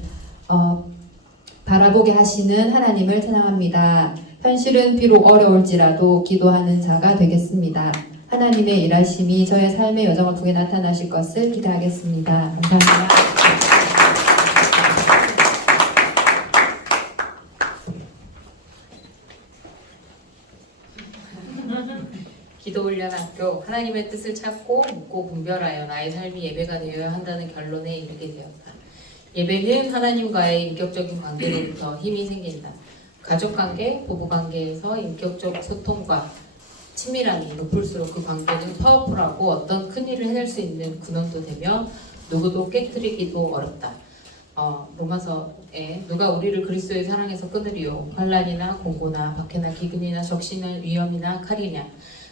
바라보게 하시는 하나님을 찬양합니다. 현실은 비록 어려울지라도 기도하는 자가 되겠습니다. 하나님의 일하심이 저의 삶의 여정을 통해 나타나실 것을 기대하겠습니다. 감사합니다. 기도훈련학교 하나님의 뜻을 찾고 묻고 분별하여 나의 삶이 예배가 되어야 한다는 결론에 이르게 되었다. 예배는 하나님과의 인격적인 관계로부터 힘이 생긴다. 가족관계, 부부관계에서 인격적 소통과 친밀함이 높을수록 그 관계는 파워풀하고 어떤 큰 일을 해낼 수 있는 근원도 되며 누구도 깨뜨리기도 어렵다. 로마서에 누가 우리를 그리스도의 사랑에서 끊으리요 환난이나 공고나 박해나 기근이나 적시나 위험이나 칼이냐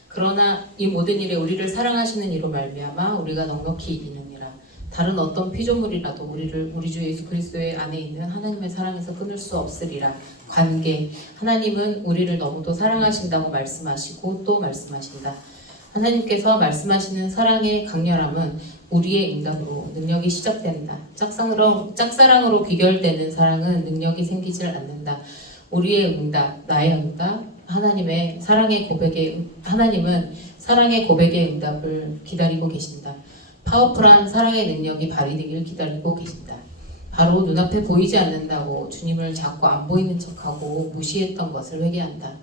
그러나 이 모든 일에 우리를 사랑하시는 이로 말미암아 우리가 넉넉히 이기느니라. 다른 어떤 피조물이라도 우리를 우리 주 예수 그리스도의 안에 있는 하나님의 사랑에서 끊을 수 없으리라. 관계 하나님은 우리를 너무도 사랑하신다고 말씀하시고 또 말씀하신다. 하나님께서 말씀하시는 사랑의 강렬함은 우리의 응답으로 능력이 시작된다. 짝사랑으로 귀결되는 사랑은 능력이 생기질 않는다. 우리의 응답, 나의 응답, 하나님은 사랑의 고백의 응답을 기다리고 계신다. 파워풀한 사랑의 능력이 발휘되길 기다리고 계신다. 바로 눈앞에 보이지 않는다고 주님을 자꾸 안 보이는 척하고 무시했던 것을 회개한다.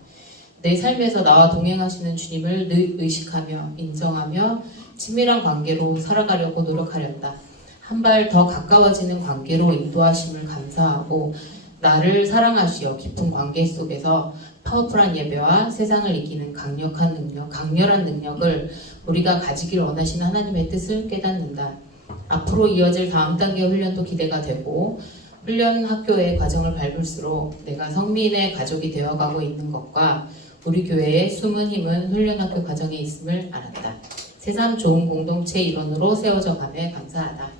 내 삶에서 나와 동행하시는 주님을 늘 의식하며 인정하며 친밀한 관계로 살아가려고 노력하렸다. 한 발 더 가까워지는 관계로 인도하심을 감사하고 나를 사랑하시어 깊은 관계 속에서 파워풀한 예배와 세상을 이기는 강렬한 능력을 우리가 가지길 원하시는 하나님의 뜻을 깨닫는다. 앞으로 이어질 다음 단계 훈련도 기대가 되고 훈련 학교의 과정을 밟을수록 내가 성민의 가족이 되어가고 있는 것과 우리 교회의 숨은 힘은 훈련학교 과정에 있음을 알았다. 새삼 좋은 공동체 일원으로 세워져 가며 감사하다.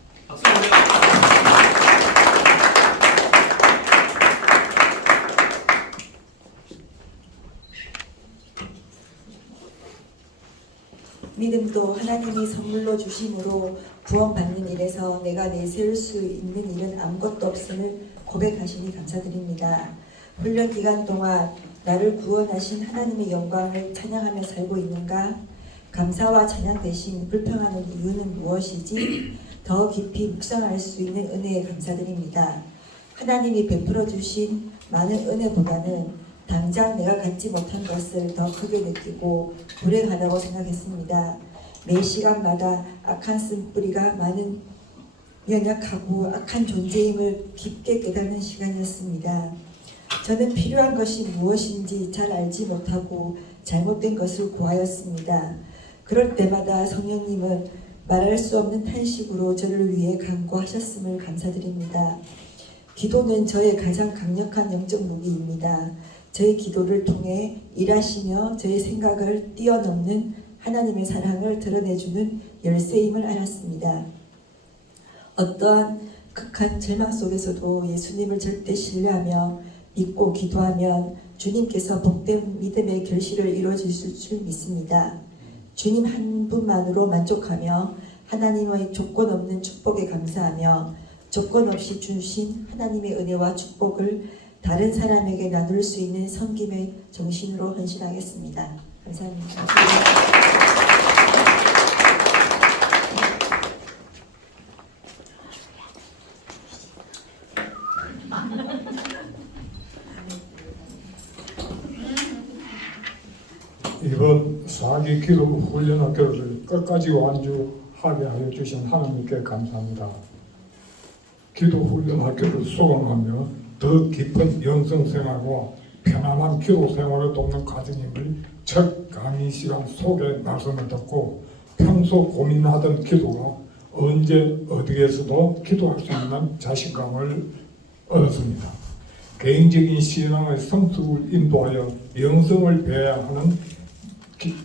믿음도 하나님이 선물로 주심으로 구원받는 일에서 내가 내세울 수 있는 일은 아무것도 없음을 고백하시니 감사드립니다. 훈련 기간 동안 나를 구원하신 하나님의 영광을 찬양하며 살고 있는가? 감사와 찬양 대신 불평하는 이유는 무엇이지? 더 깊이 묵상할 수 있는 은혜에 감사드립니다. 하나님이 베풀어 주신 많은 은혜보다는 당장 내가 갖지 못한 것을 더 크게 느끼고 불행하다고 생각했습니다. 매 시간마다 악한 쓴뿌리가 많은 연약하고 악한 존재임을 깊게 깨닫는 시간이었습니다. 저는 필요한 것이 무엇인지 잘 알지 못하고 잘못된 것을 구하였습니다. 그럴 때마다 성령님은 말할 수 없는 탄식으로 저를 위해 간구하셨음을 감사드립니다. 기도는 저의 가장 강력한 영적 무기입니다. 저의 기도를 통해 일하시며 저의 생각을 뛰어넘는 하나님의 사랑을 드러내주는 열쇠임을 알았습니다. 어떠한 극한 절망 속에서도 예수님을 절대 신뢰하며 믿고 기도하면 주님께서 복된 믿음의 결실을 이루어주실 줄 믿습니다. 주님 한 분만으로 만족하며 하나님의 조건 없는 축복에 감사하며 조건 없이 주신 하나님의 은혜와 축복을 다른 사람에게 나눌 수 있는 섬김의 정신으로 헌신하겠습니다. 감사합니다. 이번 4기 기도 훈련학교를 끝까지 완주하게 하여 주신 하나님께 감사합니다. 기도 훈련학교를 수강하며 더 깊은 영성생활과 편안한 기도 생활을 돕는 과정임을 첫 강의 시간 속에 말씀을 듣고 평소 고민하던 기도가 언제 어디에서도 기도할 수 있는 자신감을 얻었습니다. 개인적인 신앙의 성숙을 인도하여 영성을 배워야 하는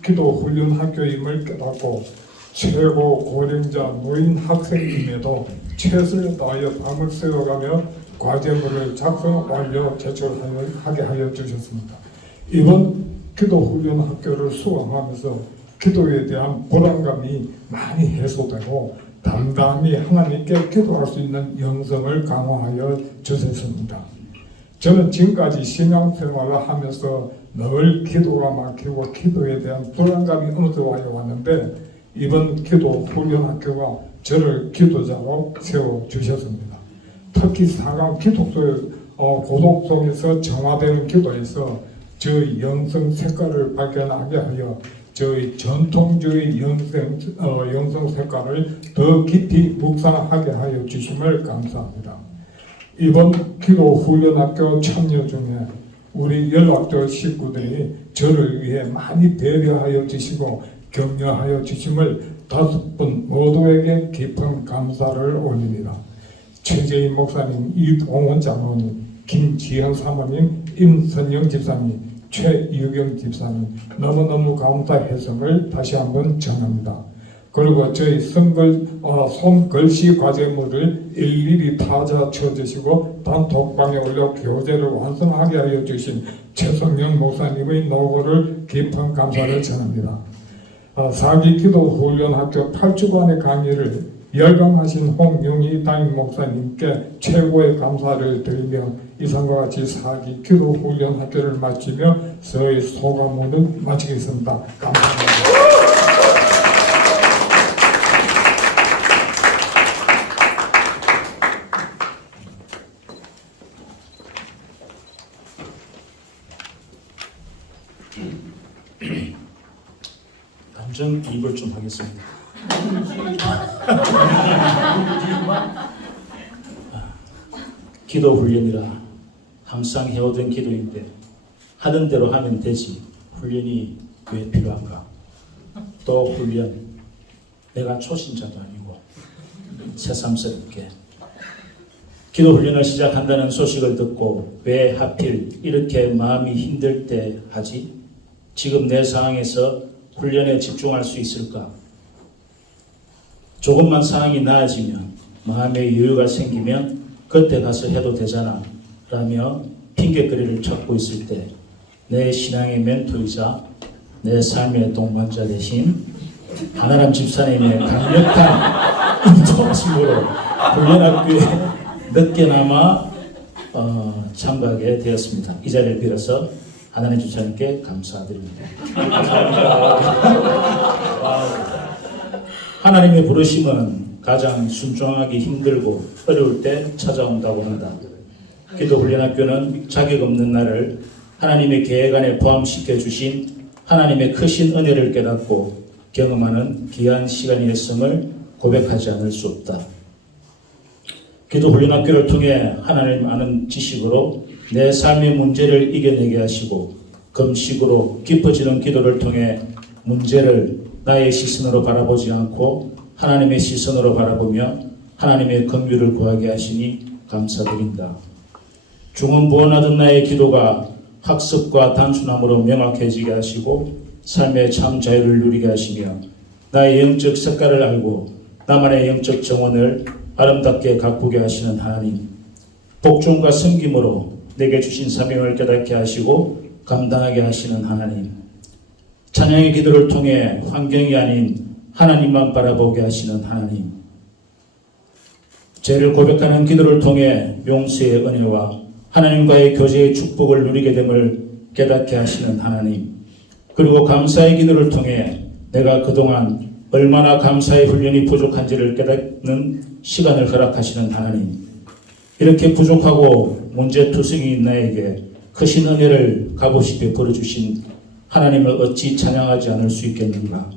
기도 훈련 학교임을 깨닫고 최고 고령자 노인 학생임에도 최선을 다하여 밤을 새워가며 과제물을 작성 완료 제출하게 하여 주셨습니다. 이번 기도 훈련 학교를 수강하면서 기도에 대한 불안감이 많이 해소되고 담담히 하나님께 기도할 수 있는 영성을 강화하여 주셨습니다. 저는 지금까지 신앙생활을 하면서 늘 기도가 막히고 기도에 대한 불안감이 엄습하여 왔는데 이번 기도 훈련학교가 저를 기도자로 세워주셨습니다. 특히 4강 기독교의 고독 속에서 정화되는 기도에서 저의 영성 색깔을 발견하게 하여 저희 전통적인 영성 색깔을 더 깊이 묵상하게 하여 주심을 감사합니다. 이번 기도 훈련학교 참여 중에 우리 연락교 식구들이 저를 위해 많이 배려하여 주시고 격려하여 주심을 5분 모두에게 깊은 감사를 올립니다. 최재인 목사님, 이동원 장로님, 김지현 사모님, 임선영 집사님, 최유경 집사님 너무너무 감사해성을 다시 한번 전합니다. 그리고 저희 손글씨 과제물을 일일이 타자 쳐주시고 단톡방에 올려 교재를 완성하게 하여 주신 최성년 목사님의 노고를 깊은 감사를 전합니다. 4기 기도 훈련학교 8주간의 강의를 열강하신 홍용희 담임 목사님께 최고의 감사를 드리며 이상과 같이 4기 기도 훈련학교를 마치며 저의 소감문을 마치겠습니다. 감사합니다. 감정이입을 좀 하겠습니다. 기도 훈련이라 항상 해오던 기도인데 하는 대로 하면 되지 훈련이 왜 필요한가? 또 훈련, 내가 초신자도 아니고 새삼스럽게 기도 훈련을 시작한다는 소식을 듣고 왜 하필 이렇게 마음이 힘들 때 하지? 지금 내 상황에서 훈련에 집중할 수 있을까? 조금만 상황이 나아지면 마음의 여유가 생기면 그때 가서 해도 되잖아 라며 핑계거리를 찾고 있을 때 내 신앙의 멘토이자 내 삶의 동반자 되신 하나님 집사님의 강력한 인도하심으로 훈련학교에 늦게나마 참가하게 되었습니다. 이 자리를 빌어서 하나님 집사님께 감사드립니다. 하나님의 부르심은 가장 순종하기 힘들고 어려울 때 찾아온다고 한다. 기도 훈련학교는 자격 없는 나를 하나님의 계획 안에 포함시켜 주신 하나님의 크신 은혜를 깨닫고 경험하는 귀한 시간이었음을 고백하지 않을 수 없다. 기도 훈련학교를 통해 하나님 아는 지식으로 내 삶의 문제를 이겨내게 하시고 금식으로 깊어지는 기도를 통해 문제를 나의 시선으로 바라보지 않고 하나님의 시선으로 바라보며 하나님의 긍휼을 구하게 하시니 감사드립니다. 중언부언하던 나의 기도가 학습과 단순함으로 명확해지게 하시고 삶의 참 자유를 누리게 하시며 나의 영적 색깔을 알고 나만의 영적 정원을 아름답게 가꾸게 하시는 하나님, 복종과 섬김으로 내게 주신 사명을 깨닫게 하시고 감당하게 하시는 하나님, 찬양의 기도를 통해 환경이 아닌 하나님만 바라보게 하시는 하나님, 죄를 고백하는 기도를 통해 용서의 은혜와 하나님과의 교제의 축복을 누리게 됨을 깨닫게 하시는 하나님, 그리고 감사의 기도를 통해 내가 그동안 얼마나 감사의 훈련이 부족한지를 깨닫는 시간을 허락하시는 하나님, 이렇게 부족하고 문제투성이인 나에게 크신 은혜를 값없이 베풀어 주신 하나님을 어찌 찬양하지 않을 수 있겠는가?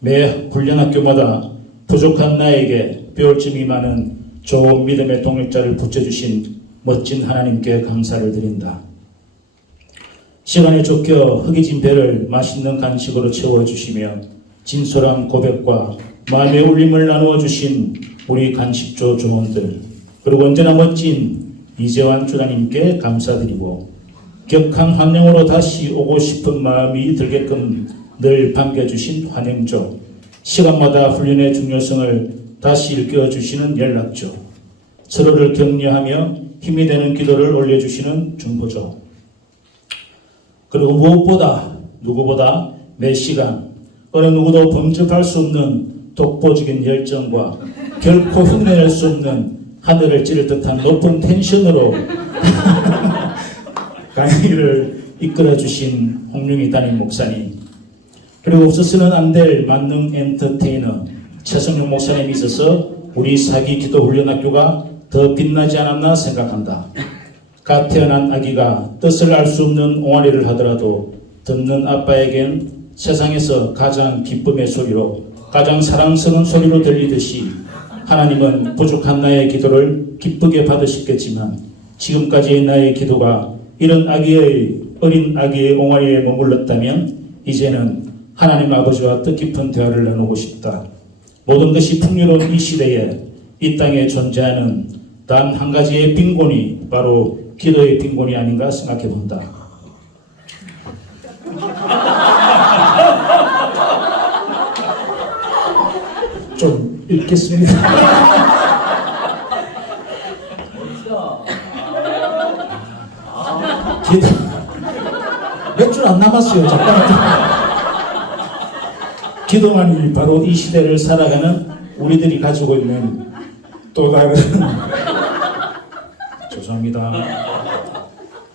매 훈련학교마다 부족한 나에게 배울 점이 많은 좋은 믿음의 동역자를 붙여주신 멋진 하나님께 감사를 드린다. 시간에 쫓겨 허기진 배를 맛있는 간식으로 채워주시며 진솔한 고백과 마음의 울림을 나누어 주신 우리 간식조 조원들, 그리고 언제나 멋진 이재환 주장님께 감사드리고 격한 환영으로 다시 오고 싶은 마음이 들게끔 늘 반겨주신 환영조, 시간마다 훈련의 중요성을 다시 일깨워주시는 연락조, 서로를 격려하며 힘이 되는 기도를 올려주시는 중보조, 그리고 무엇보다 누구보다 매 시간 어느 누구도 범접할 수 없는 독보적인 열정과 결코 흉내낼 수 없는 하늘을 찌를 듯한 높은 텐션으로 강의를 이끌어주신 홍룡희 담임 목사님, 그리고 없어서는 안 될 만능 엔터테이너 최성룡 목사님이 있어서 우리 사기 기도 훈련학교가 더 빛나지 않았나 생각한다. 갓 태어난 아기가 뜻을 알 수 없는 옹알이를 하더라도 듣는 아빠에겐 세상에서 가장 기쁨의 소리로, 가장 사랑스러운 소리로 들리듯이 하나님은 부족한 나의 기도를 기쁘게 받으시겠지만 지금까지의 나의 기도가 이런 어린 아기의 옹알이에 머물렀다면 이제는 하나님 아버지와 뜻깊은 대화를 나누고 싶다. 모든 것이 풍요로운 이 시대에 이 땅에 존재하는 단 한 가지의 빈곤이 바로 기도의 빈곤이 아닌가 생각해 본다. 좀 읽겠습니다. 몇 줄 안 남았어요. 잠깐만. 기도만이 바로 이 시대를 살아가는 우리들이 가지고 있는 또 다른 죄송합니다.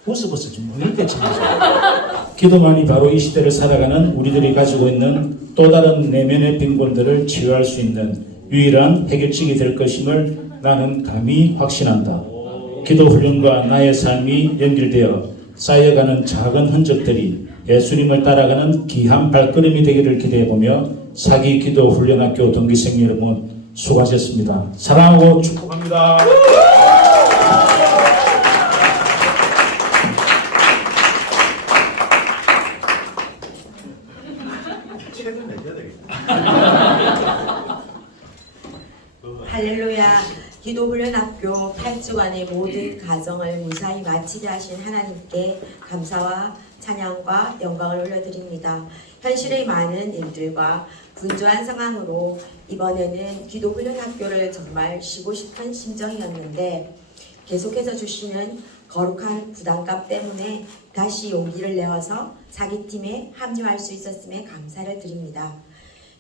웃어보세요. 좀 읽게 참으세요. 기도만이 바로 이 시대를 살아가는 우리들이 가지고 있는 또 다른 내면의 빈곤들을 치유할 수 있는 유일한 해결책이 될 것임을 나는 감히 확신한다. 기도 훈련과 나의 삶이 연결되어 쌓여가는 작은 흔적들이 예수님을 따라가는 귀한 발걸음이 되기를 기대해보며 사기 기도 훈련학교 동기생 여러분 수고하셨습니다. 사랑하고 축복합니다. 할렐루야. 기도훈련학교 8주간의 모든 가정을 무사히 마치게 하신 하나님께 감사와 찬양과 영광을 올려드립니다. 현실의 많은 일들과 분주한 상황으로 이번에는 기도훈련학교를 정말 쉬고 싶은 심정이었는데 계속해서 주시는 거룩한 부담감 때문에 다시 용기를 내어서 사기팀에 합류할 수 있었음에 감사를 드립니다.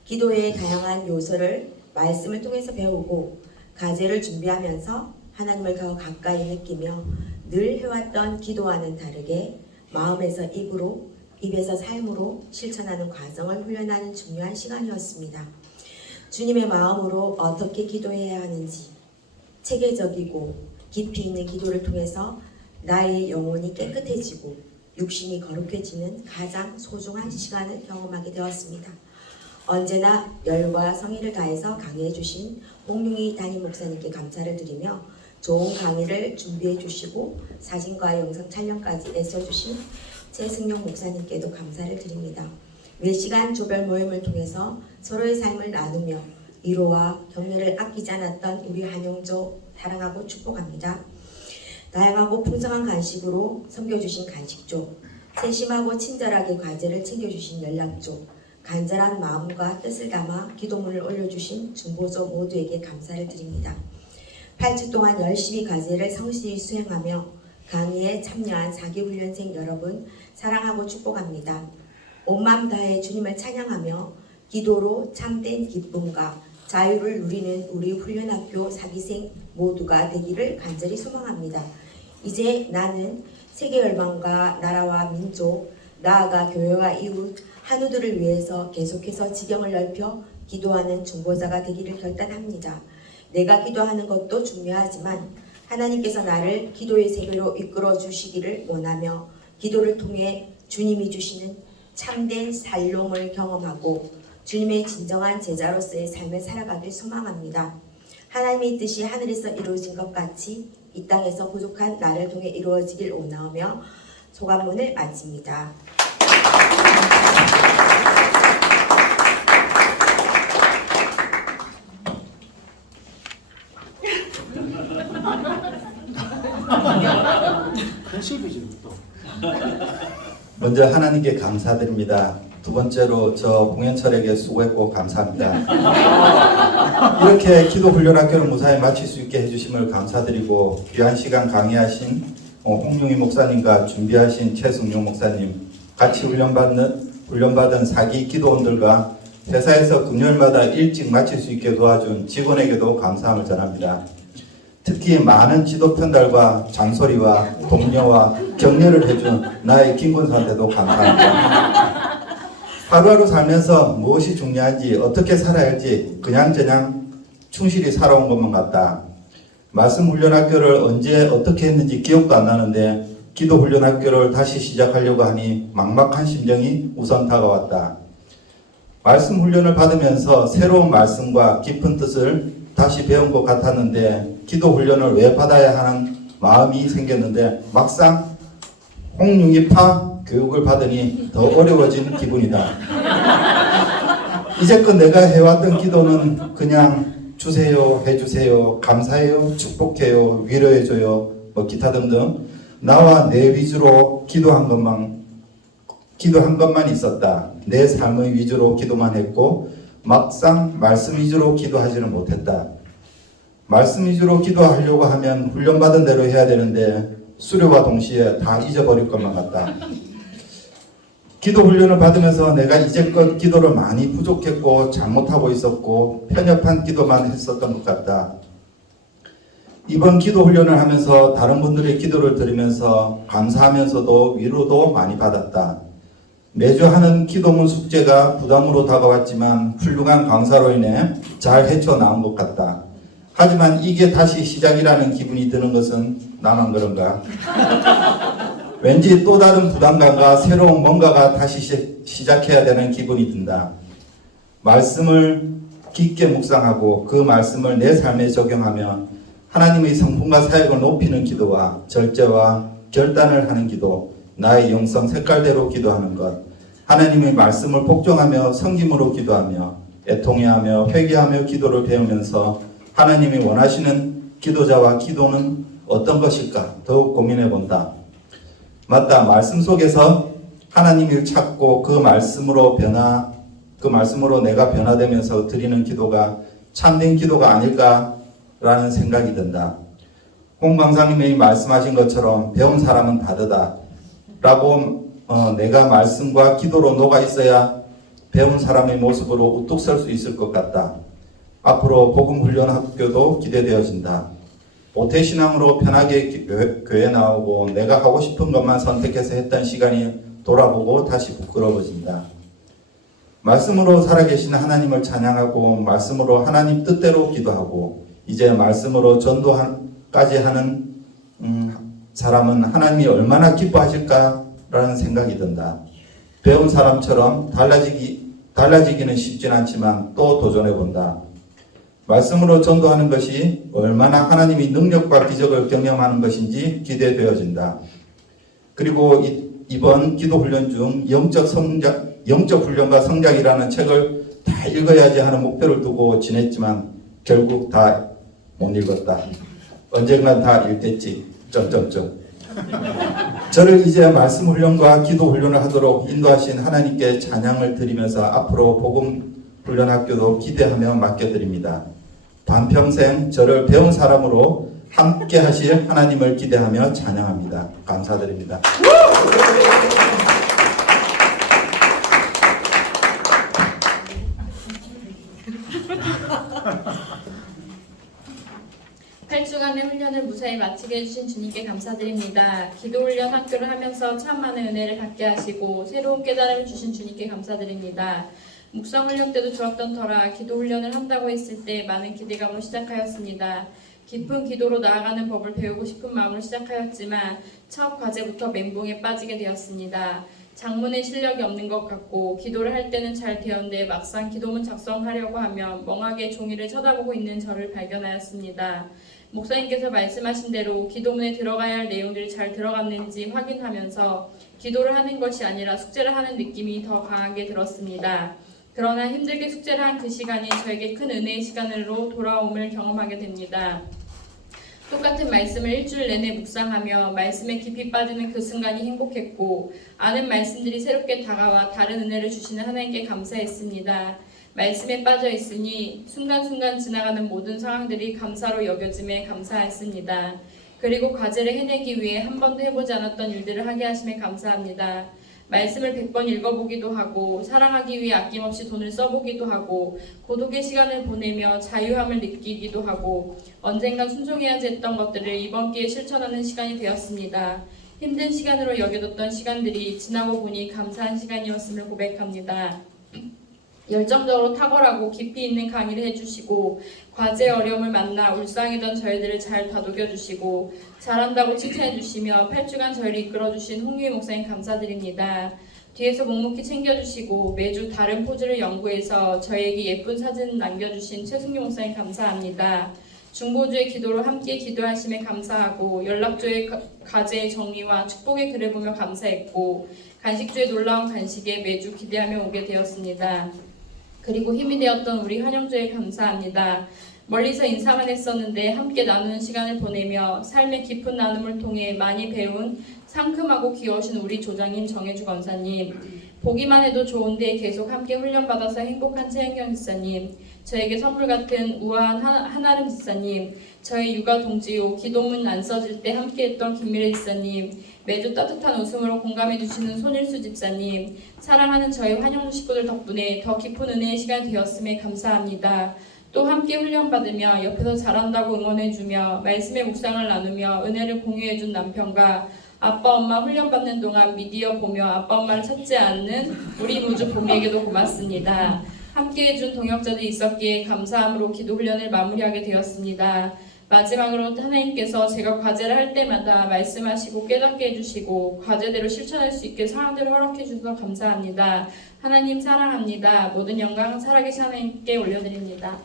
기도의 다양한 요소를 말씀을 통해서 배우고 과제를 준비하면서 하나님을 더 가까이 느끼며 늘 해왔던 기도와는 다르게 마음에서 입으로, 입에서 삶으로 실천하는 과정을 훈련하는 중요한 시간이었습니다. 주님의 마음으로 어떻게 기도해야 하는지 체계적이고 깊이 있는 기도를 통해서 나의 영혼이 깨끗해지고 육신이 거룩해지는 가장 소중한 시간을 경험하게 되었습니다. 언제나 열과 성의를 다해서 강의해 주신 홍룡희 담임 목사님께 감사를 드리며 좋은 강의를 준비해 주시고 사진과 영상 촬영까지 애써 주신 최승용 목사님께도 감사를 드립니다. 몇 시간 조별 모임을 통해서 서로의 삶을 나누며 위로와 격려를 아끼지 않았던 우리 한용조 사랑하고 축복합니다. 다양하고 풍성한 간식으로 섬겨주신 간식조, 세심하고 친절하게 과제를 챙겨주신 연락조, 간절한 마음과 뜻을 담아 기도문을 올려주신 중보조 모두에게 감사를 드립니다. 8주 동안 열심히 과제를 성실히 수행하며 강의에 참여한 사기훈련생 여러분 사랑하고 축복합니다. 온 마음 다해 주님을 찬양하며 기도로 참된 기쁨과 자유를 누리는 우리 훈련학교 사기생 모두가 되기를 간절히 소망합니다. 이제 나는 세계 열방과 나라와 민족, 나아가 교회와 이웃, 한우들을 위해서 계속해서 지경을 넓혀 기도하는 중보자가 되기를 결단합니다. 내가 기도하는 것도 중요하지만 하나님께서 나를 기도의 세계로 이끌어 주시기를 원하며 기도를 통해 주님이 주시는 참된 살롬을 경험하고 주님의 진정한 제자로서의 삶을 살아가길 소망합니다. 하나님의 뜻이 하늘에서 이루어진 것 같이 이 땅에서 부족한 나를 통해 이루어지길 원하며 소감문을 마칩니다. 먼저 하나님께 감사드립니다. 두 번째로 저 공연철에게 수고했고 감사합니다. 이렇게 기도 훈련학교를 무사히 마칠 수 있게 해주심을 감사드리고 귀한 시간 강의하신 홍룡희 목사님과 준비하신 최승용 목사님, 같이 훈련받은 사기 기도원들과 회사에서 금요일마다 일찍 마칠 수 있게 도와준 직원에게도 감사함을 전합니다. 특히 많은 지도 편달과 잔소리와 독려와 격려를 해준 나의 김군사한테도 감사합니다. 하루하루 살면서 무엇이 중요한지 어떻게 살아야 할지 그냥저냥 충실히 살아온 것만 같다. 말씀훈련학교를 언제 어떻게 했는지 기억도 안 나는데 기도훈련학교를 다시 시작하려고 하니 막막한 심정이 우선 다가왔다. 말씀 훈련을 받으면서 새로운 말씀과 깊은 뜻을 다시 배운 것 같았는데 기도 훈련을 왜 받아야 하는 마음이 생겼는데 막상 홍융이파 교육을 받으니 더 어려워진 기분이다. 이제껏 내가 해왔던 기도는 그냥 주세요, 해주세요, 감사해요, 축복해요, 위로해줘요, 뭐 기타 등등 나와 내 위주로 기도한 것만 있었다. 내 삶의 위주로 기도만 했고 막상 말씀 위주로 기도하지는 못했다. 말씀 위주로 기도하려고 하면 훈련받은 대로 해야 되는데 수료와 동시에 다 잊어버릴 것만 같다. 기도 훈련을 받으면서 내가 이제껏 기도를 많이 부족했고 잘못하고 있었고 편협한 기도만 했었던 것 같다. 이번 기도 훈련을 하면서 다른 분들의 기도를 들으면서 감사하면서도 위로도 많이 받았다. 매주 하는 기도문 숙제가 부담으로 다가왔지만 훌륭한 강사로 인해 잘 헤쳐나온 것 같다. 하지만 이게 다시 시작이라는 기분이 드는 것은 나만 그런가? 왠지 또 다른 부담감과 새로운 뭔가가 다시 시작해야 되는 기분이 든다. 말씀을 깊게 묵상하고 그 말씀을 내 삶에 적용하며 하나님의 성품과 사역을 높이는 기도와 절제와 결단을 하는 기도, 나의 영성 색깔대로 기도하는 것, 하나님의 말씀을 복종하며 섬김으로 기도하며 애통해하며 회개하며 기도를 배우면서 하나님이 원하시는 기도자와 기도는 어떤 것일까 더욱 고민해 본다. 맞다. 말씀 속에서 하나님을 찾고 그 말씀으로 내가 변화되면서 드리는 기도가 참된 기도가 아닐까라는 생각이 든다. 홍 강사님이 말씀하신 것처럼 배운 사람은 다르다. 라고 내가 말씀과 기도로 녹아 있어야 배운 사람의 모습으로 우뚝 설 수 있을 것 같다. 앞으로 복음훈련학교도 기대되어진다. 모태신앙으로 편하게 교회 나오고 내가 하고 싶은 것만 선택해서 했던 시간이 돌아보고 다시 부끄러워진다. 말씀으로 살아계신 하나님을 찬양하고 말씀으로 하나님 뜻대로 기도하고 이제 말씀으로 전도까지 하는 사람은 하나님이 얼마나 기뻐하실까라는 생각이 든다. 배운 사람처럼 달라지기는 쉽진 않지만 또 도전해본다. 말씀으로 전도하는 것이 얼마나 하나님이 능력과 기적을 경험하는 것인지 기대되어진다. 그리고 이번 기도훈련 중 영적 훈련과 성장이라는 책을 다 읽어야지 하는 목표를 두고 지냈지만 결국 다 못 읽었다. 언젠간 다 읽겠지. 저를 이제 말씀 훈련과 기도 훈련을 하도록 인도하신 하나님께 찬양을 드리면서 앞으로 복음 훈련학교도 기대하며 맡겨드립니다. 반평생 저를 배운 사람으로 함께 하실 하나님을 기대하며 찬양합니다. 감사드립니다. 주간의 훈련을 무사히 마치게 해주신 주님께 감사드립니다. 기도훈련 학교를 하면서 참 많은 은혜를 받게 하시고 새로운 깨달음을 주신 주님께 감사드립니다. 묵상훈련 때도 좋았던 터라 기도훈련을 한다고 했을 때 많은 기대감으로 시작하였습니다. 깊은 기도로 나아가는 법을 배우고 싶은 마음으로 시작하였지만 첫 과제부터 멘붕에 빠지게 되었습니다. 장문에 실력이 없는 것 같고 기도를 할 때는 잘 되었는데 막상 기도문 작성하려고 하면 멍하게 종이를 쳐다보고 있는 저를 발견하였습니다. 목사님께서 말씀하신 대로 기도문에 들어가야 할 내용들이 잘 들어갔는지 확인하면서 기도를 하는 것이 아니라 숙제를 하는 느낌이 더 강하게 들었습니다. 그러나 힘들게 숙제를 한 그 시간이 저에게 큰 은혜의 시간으로 돌아옴을 경험하게 됩니다. 똑같은 말씀을 일주일 내내 묵상하며 말씀에 깊이 빠지는 그 순간이 행복했고 아는 말씀들이 새롭게 다가와 다른 은혜를 주시는 하나님께 감사했습니다. 말씀에 빠져 있으니 순간순간 지나가는 모든 상황들이 감사로 여겨짐에 감사했습니다. 그리고 과제를 해내기 위해 한 번도 해보지 않았던 일들을 하게 하심에 감사합니다. 말씀을 100번 읽어보기도 하고 사랑하기 위해 아낌없이 돈을 써보기도 하고 고독의 시간을 보내며 자유함을 느끼기도 하고 언젠간 순종해야지 했던 것들을 이번 기회에 실천하는 시간이 되었습니다. 힘든 시간으로 여겨뒀던 시간들이 지나고 보니 감사한 시간이었음을 고백합니다. 열정적으로 탁월하고 깊이 있는 강의를 해주시고 과제의 어려움을 만나 울상이던 저희들을 잘 다독여주시고 잘한다고 칭찬해주시며 8주간 저희를 이끌어주신 홍유희 목사님 감사드립니다. 뒤에서 묵묵히 챙겨주시고 매주 다른 포즈를 연구해서 저희에게 예쁜 사진 남겨주신 최승규 목사님 감사합니다. 중보주의 기도로 함께 기도하심에 감사하고 연락주의 과제의 정리와 축복의 글을 보며 감사했고 간식주의 놀라운 간식에 매주 기대하며 오게 되었습니다. 그리고 힘이 되었던 우리 한영주에 감사합니다. 멀리서 인사만 했었는데 함께 나누는 시간을 보내며 삶의 깊은 나눔을 통해 많이 배운 상큼하고 귀여우신 우리 조장님 정혜주 권사님, 보기만 해도 좋은데 계속 함께 훈련받아서 행복한 최현경 지사님, 저에게 선물 같은 우아한 한아름 지사님, 저희 육아 동지요 기도문 안 써질 때 함께했던 김미래 지사님, 매주 따뜻한 웃음으로 공감해주시는 손일수 집사님, 사랑하는 저희 환영주 식구들 덕분에 더 깊은 은혜의 시간이 되었음에 감사합니다. 또 함께 훈련받으며 옆에서 잘한다고 응원해주며 말씀의 묵상을 나누며 은혜를 공유해준 남편과 아빠 엄마 훈련받는 동안 미디어 보며 아빠 엄마를 찾지 않는 우리 무주 봄이에게도 고맙습니다. 함께해준 동역자들이 있었기에 감사함으로 기도 훈련을 마무리하게 되었습니다. 마지막으로 하나님께서 제가 과제를 할 때마다 말씀하시고 깨닫게 해주시고 과제대로 실천할 수 있게 상황대로 허락해 주셔서 감사합니다. 하나님 사랑합니다. 모든 영광 살아계신 하나님께 올려드립니다.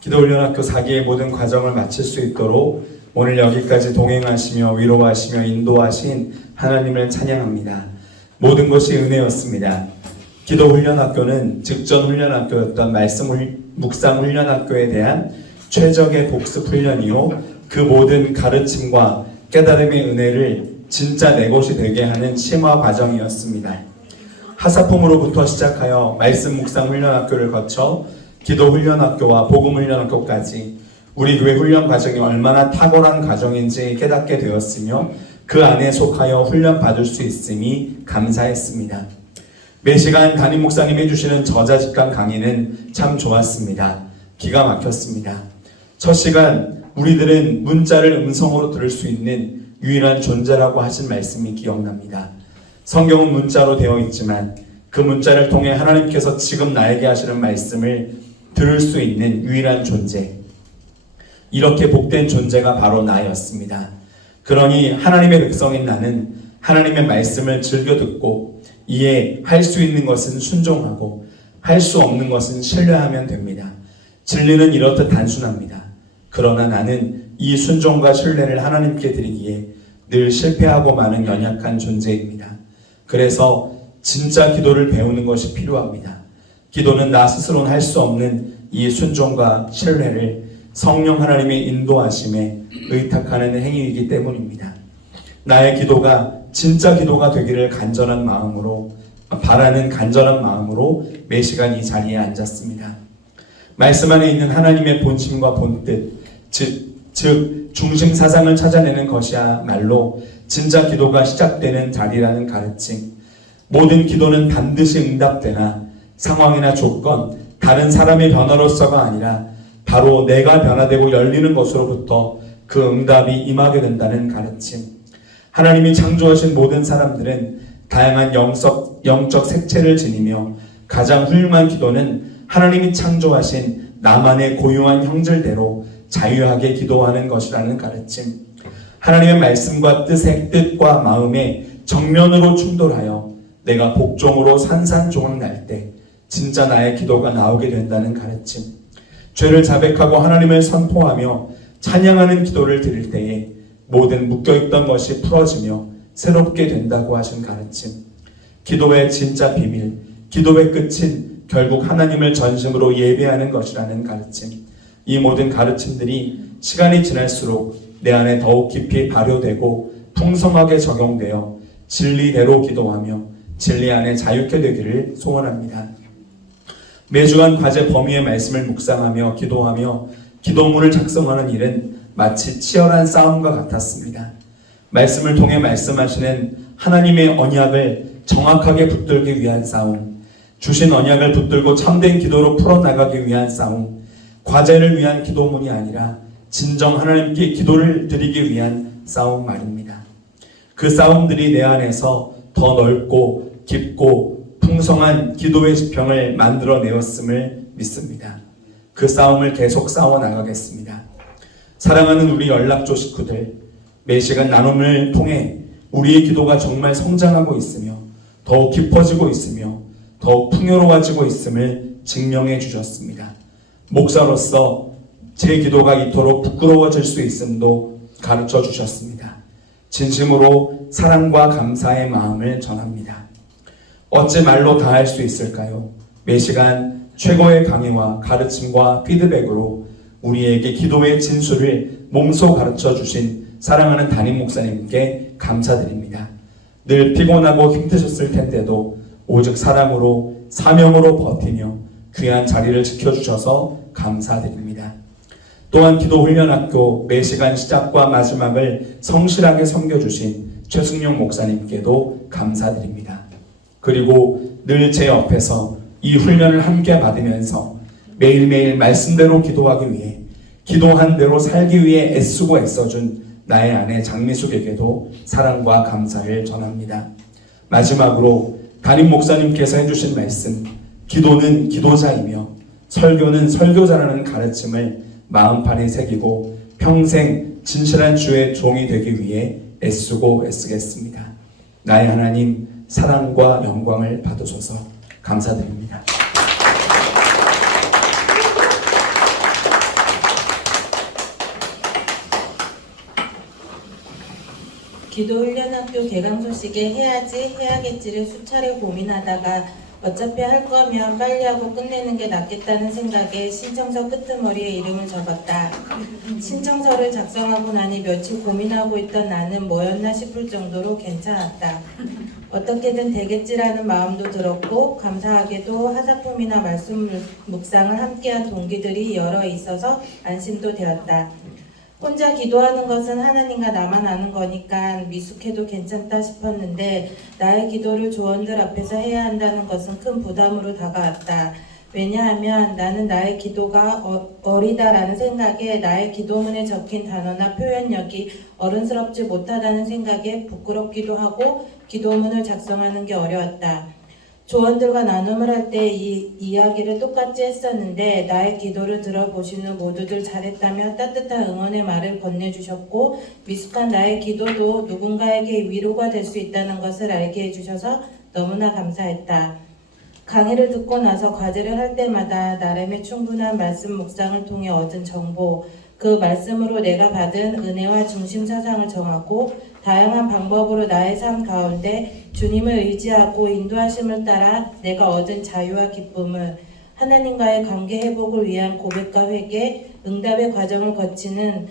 기도훈련학교 4기의 모든 과정을 마칠 수 있도록 오늘 여기까지 동행하시며 위로하시며 인도하신 하나님을 찬양합니다. 모든 것이 은혜였습니다. 기도훈련학교는 직전훈련학교였던 말씀 묵상훈련학교에 대한 최적의 복습훈련이요 그 모든 가르침과 깨달음의 은혜를 진짜 내 것이 되게 하는 심화 과정이었습니다. 하사품으로부터 시작하여 말씀 묵상훈련학교를 거쳐 기도훈련학교와 복음훈련학교까지 우리 교회 훈련 과정이 얼마나 탁월한 과정인지 깨닫게 되었으며 그 안에 속하여 훈련받을 수 있음이 감사했습니다. 매 시간 담임 목사님 해주시는 저자직강 강의는 참 좋았습니다. 기가 막혔습니다. 첫 시간 우리들은 문자를 음성으로 들을 수 있는 유일한 존재라고 하신 말씀이 기억납니다. 성경은 문자로 되어 있지만 그 문자를 통해 하나님께서 지금 나에게 하시는 말씀을 들을 수 있는 유일한 존재, 이렇게 복된 존재가 바로 나였습니다. 그러니 하나님의 백성인 나는 하나님의 말씀을 즐겨 듣고 이해할 수 있는 것은 순종하고 할 수 없는 것은 신뢰하면 됩니다. 진리는 이렇듯 단순합니다. 그러나 나는 이 순종과 신뢰를 하나님께 드리기에 늘 실패하고 많은 연약한 존재입니다. 그래서 진짜 기도를 배우는 것이 필요합니다. 기도는 나 스스로는 할 수 없는 이 순종과 신뢰를 성령 하나님의 인도하심에 의탁하는 행위이기 때문입니다. 나의 기도가 진짜 기도가 되기를 바라는 간절한 마음으로 매 시간 이 자리에 앉았습니다. 말씀 안에 있는 하나님의 본심과 본뜻, 즉 중심 사상을 찾아내는 것이야말로 진짜 기도가 시작되는 자리라는 가르침. 모든 기도는 반드시 응답되나 상황이나 조건, 다른 사람의 변화로서가 아니라 바로 내가 변화되고 열리는 것으로부터 그 응답이 임하게 된다는 가르침. 하나님이 창조하신 모든 사람들은 다양한 영적 색채를 지니며 가장 훌륭한 기도는 하나님이 창조하신 나만의 고유한 형질대로 자유하게 기도하는 것이라는 가르침. 하나님의 말씀과 뜻과 마음에 정면으로 충돌하여 내가 복종으로 산산조각 날 때 진짜 나의 기도가 나오게 된다는 가르침. 죄를 자백하고 하나님을 선포하며 찬양하는 기도를 드릴 때에 모든 묶여있던 것이 풀어지며 새롭게 된다고 하신 가르침. 기도의 진짜 비밀, 기도의 끝은 결국 하나님을 전심으로 예배하는 것이라는 가르침. 이 모든 가르침들이 시간이 지날수록 내 안에 더욱 깊이 발효되고 풍성하게 적용되어 진리대로 기도하며 진리 안에 자유케 되기를 소원합니다. 매주간 과제 범위의 말씀을 묵상하며 기도하며 기도문을 작성하는 일은 마치 치열한 싸움과 같았습니다. 말씀을 통해 말씀하시는 하나님의 언약을 정확하게 붙들기 위한 싸움, 주신 언약을 붙들고 참된 기도로 풀어나가기 위한 싸움, 과제를 위한 기도문이 아니라 진정 하나님께 기도를 드리기 위한 싸움 말입니다. 그 싸움들이 내 안에서 더 넓고 깊고 풍성한 기도의 지평을 만들어내었음을 믿습니다. 그 싸움을 계속 싸워나가겠습니다. 사랑하는 우리 연락조 식구들, 매 시간 나눔을 통해 우리의 기도가 정말 성장하고 있으며 더욱 깊어지고 있으며 더욱 풍요로워지고 있음을 증명해 주셨습니다. 목사로서 제 기도가 이토록 부끄러워질 수 있음도 가르쳐 주셨습니다. 진심으로 사랑과 감사의 마음을 전합니다. 어찌 말로 다 할 수 있을까요? 매 시간 최고의 강의와 가르침과 피드백으로 우리에게 기도의 진수를 몸소 가르쳐 주신 사랑하는 담임 목사님께 감사드립니다. 늘 피곤하고 힘드셨을 텐데도 오직 사랑으로 사명으로 버티며 귀한 자리를 지켜주셔서 감사드립니다. 또한 기도훈련학교 매시간 시작과 마지막을 성실하게 섬겨주신 최승용 목사님께도 감사드립니다. 그리고 늘 제 옆에서 이 훈련을 함께 받으면서 매일매일 말씀대로 기도하기 위해 기도한 대로 살기 위해 애쓰고 애써준 나의 아내 장미숙에게도 사랑과 감사를 전합니다. 마지막으로 담임 목사님께서 해주신 말씀, 기도는 기도자이며 설교는 설교자라는 가르침을 마음판에 새기고 평생 진실한 주의 종이 되기 위해 애쓰고 애쓰겠습니다. 나의 하나님, 사랑과 영광을 받으셔서 감사드립니다. 기도훈련학교 개강 소식에 해야지 해야겠지를 수차례 고민하다가 어차피 할 거면 빨리 하고 끝내는 게 낫겠다는 생각에 신청서 끄트머리에 이름을 적었다. 신청서를 작성하고 나니 며칠 고민하고 있던 나는 뭐였나 싶을 정도로 괜찮았다. 어떻게든 되겠지라는 마음도 들었고 감사하게도 하사품이나 말씀 묵상을 함께한 동기들이 여러 있어서 안심도 되었다. 혼자 기도하는 것은 하나님과 나만 아는 거니까 미숙해도 괜찮다 싶었는데 나의 기도를 조원들 앞에서 해야 한다는 것은 큰 부담으로 다가왔다. 왜냐하면 나는 나의 기도가 어리다라는 생각에 나의 기도문에 적힌 단어나 표현력이 어른스럽지 못하다는 생각에 부끄럽기도 하고 기도문을 작성하는 게 어려웠다. 조원들과 나눔을 할 때 이 이야기를 똑같이 했었는데 나의 기도를 들어보신 후 모두들 잘했다며 따뜻한 응원의 말을 건네주셨고 미숙한 나의 기도도 누군가에게 위로가 될 수 있다는 것을 알게 해주셔서 너무나 감사했다. 강의를 듣고 나서 과제를 할 때마다 나름의 충분한 말씀 묵상을 통해 얻은 정보, 그 말씀으로 내가 받은 은혜와 중심 사상을 정하고 다양한 방법으로 나의 삶 가운데 주님을 의지하고 인도하심을 따라 내가 얻은 자유와 기쁨을 하나님과의 관계 회복을 위한 고백과 회개, 응답의 과정을 거치는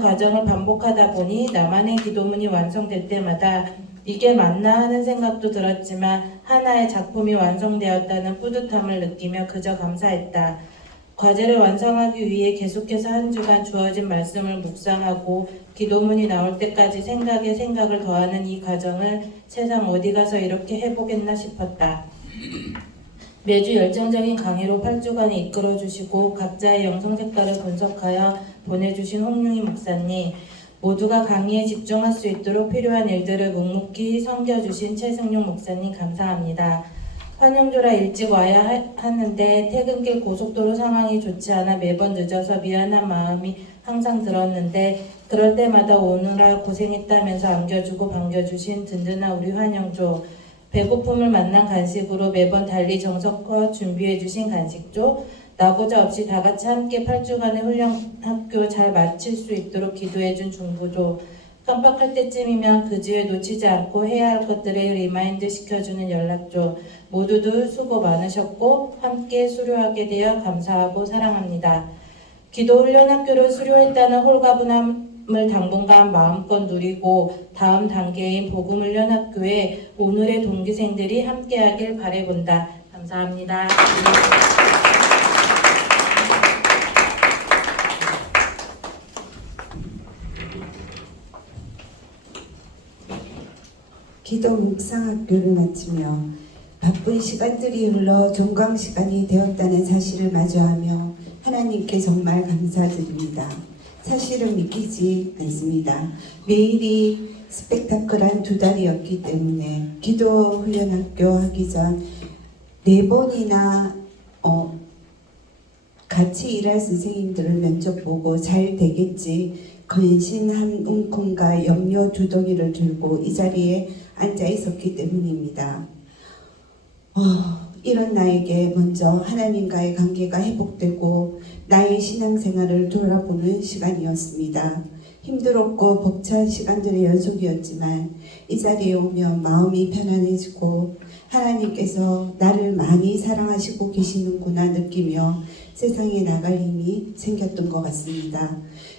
과정을 반복하다 보니 나만의 기도문이 완성될 때마다 이게 맞나 하는 생각도 들었지만 하나의 작품이 완성되었다는 뿌듯함을 느끼며 그저 감사했다. 과제를 완성하기 위해 계속해서 한 주간 주어진 말씀을 묵상하고 기도문이 나올 때까지 생각에 생각을 더하는 이 과정을 세상 어디 가서 이렇게 해보겠나 싶었다. 매주 열정적인 강의로 8주간을 이끌어주시고 각자의 영성 색깔을 분석하여 보내주신 홍룡희 목사님, 모두가 강의에 집중할 수 있도록 필요한 일들을 묵묵히 섬겨주신 최승용 목사님 감사합니다. 환영조라 일찍 와야 하는데 퇴근길 고속도로 상황이 좋지 않아 매번 늦어서 미안한 마음이 항상 들었는데 그럴 때마다 오느라 고생했다면서 안겨주고 반겨주신 든든한 우리 환영조, 배고픔을 만난 간식으로 매번 달리 정성껏 준비해주신 간식조, 나고자 없이 다같이 함께 8주간의 훈련학교 잘 마칠 수 있도록 기도해준 중부조, 깜빡할 때쯤이면 그 주에 놓치지 않고 해야 할 것들을 리마인드 시켜주는 연락조, 모두들 수고 많으셨고 함께 수료하게 되어 감사하고 사랑합니다. 기도훈련학교를 수료했다는 홀가분함을 당분간 마음껏 누리고 다음 단계인 복음훈련학교에 오늘의 동기생들이 함께하길 바라본다. 감사합니다. 감사합니다. 기도 묵상학교를 마치며 바쁜 시간들이 흘러 종강 시간이 되었다는 사실을 마주하며 하나님께 정말 감사드립니다. 사실은 믿기지 않습니다. 매일이 스펙타클한 두 달이었기 때문에 기도 훈련학교 하기 전 4번이나 같이 일할 선생님들을 면접 보고 잘 되겠지 근심 한 움큼과 염려 두 덩이를 들고 이 자리에 앉아 있었기 때문입니다. 이런 나에게 먼저 하나님과의 관계가 회복되고 나의 신앙생활을 돌아보는 시간이었습니다. 힘들었고 벅찬 시간들의 연속이었지만 이 자리에 오면 마음이 편안해지고 하나님께서 나를 많이 사랑하시고 계시는구나 느끼며 세상에 나갈 힘이 생겼던 것 같습니다.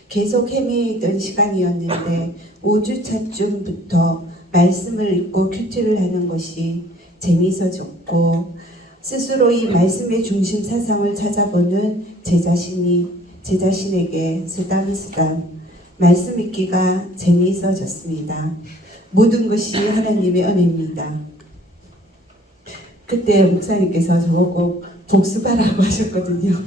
계속 헤매이던 시간이었는데 5주차쯤부터 말씀을 읽고 큐티를 하는 것이 재미있어졌고 스스로 이 말씀의 중심 사상을 찾아보는 제 자신에게 쓰담쓰담 말씀 읽기가 재미있어졌습니다. 모든 것이 하나님의 은혜입니다. 그때 목사님께서 저보고 복습하라고 하셨거든요.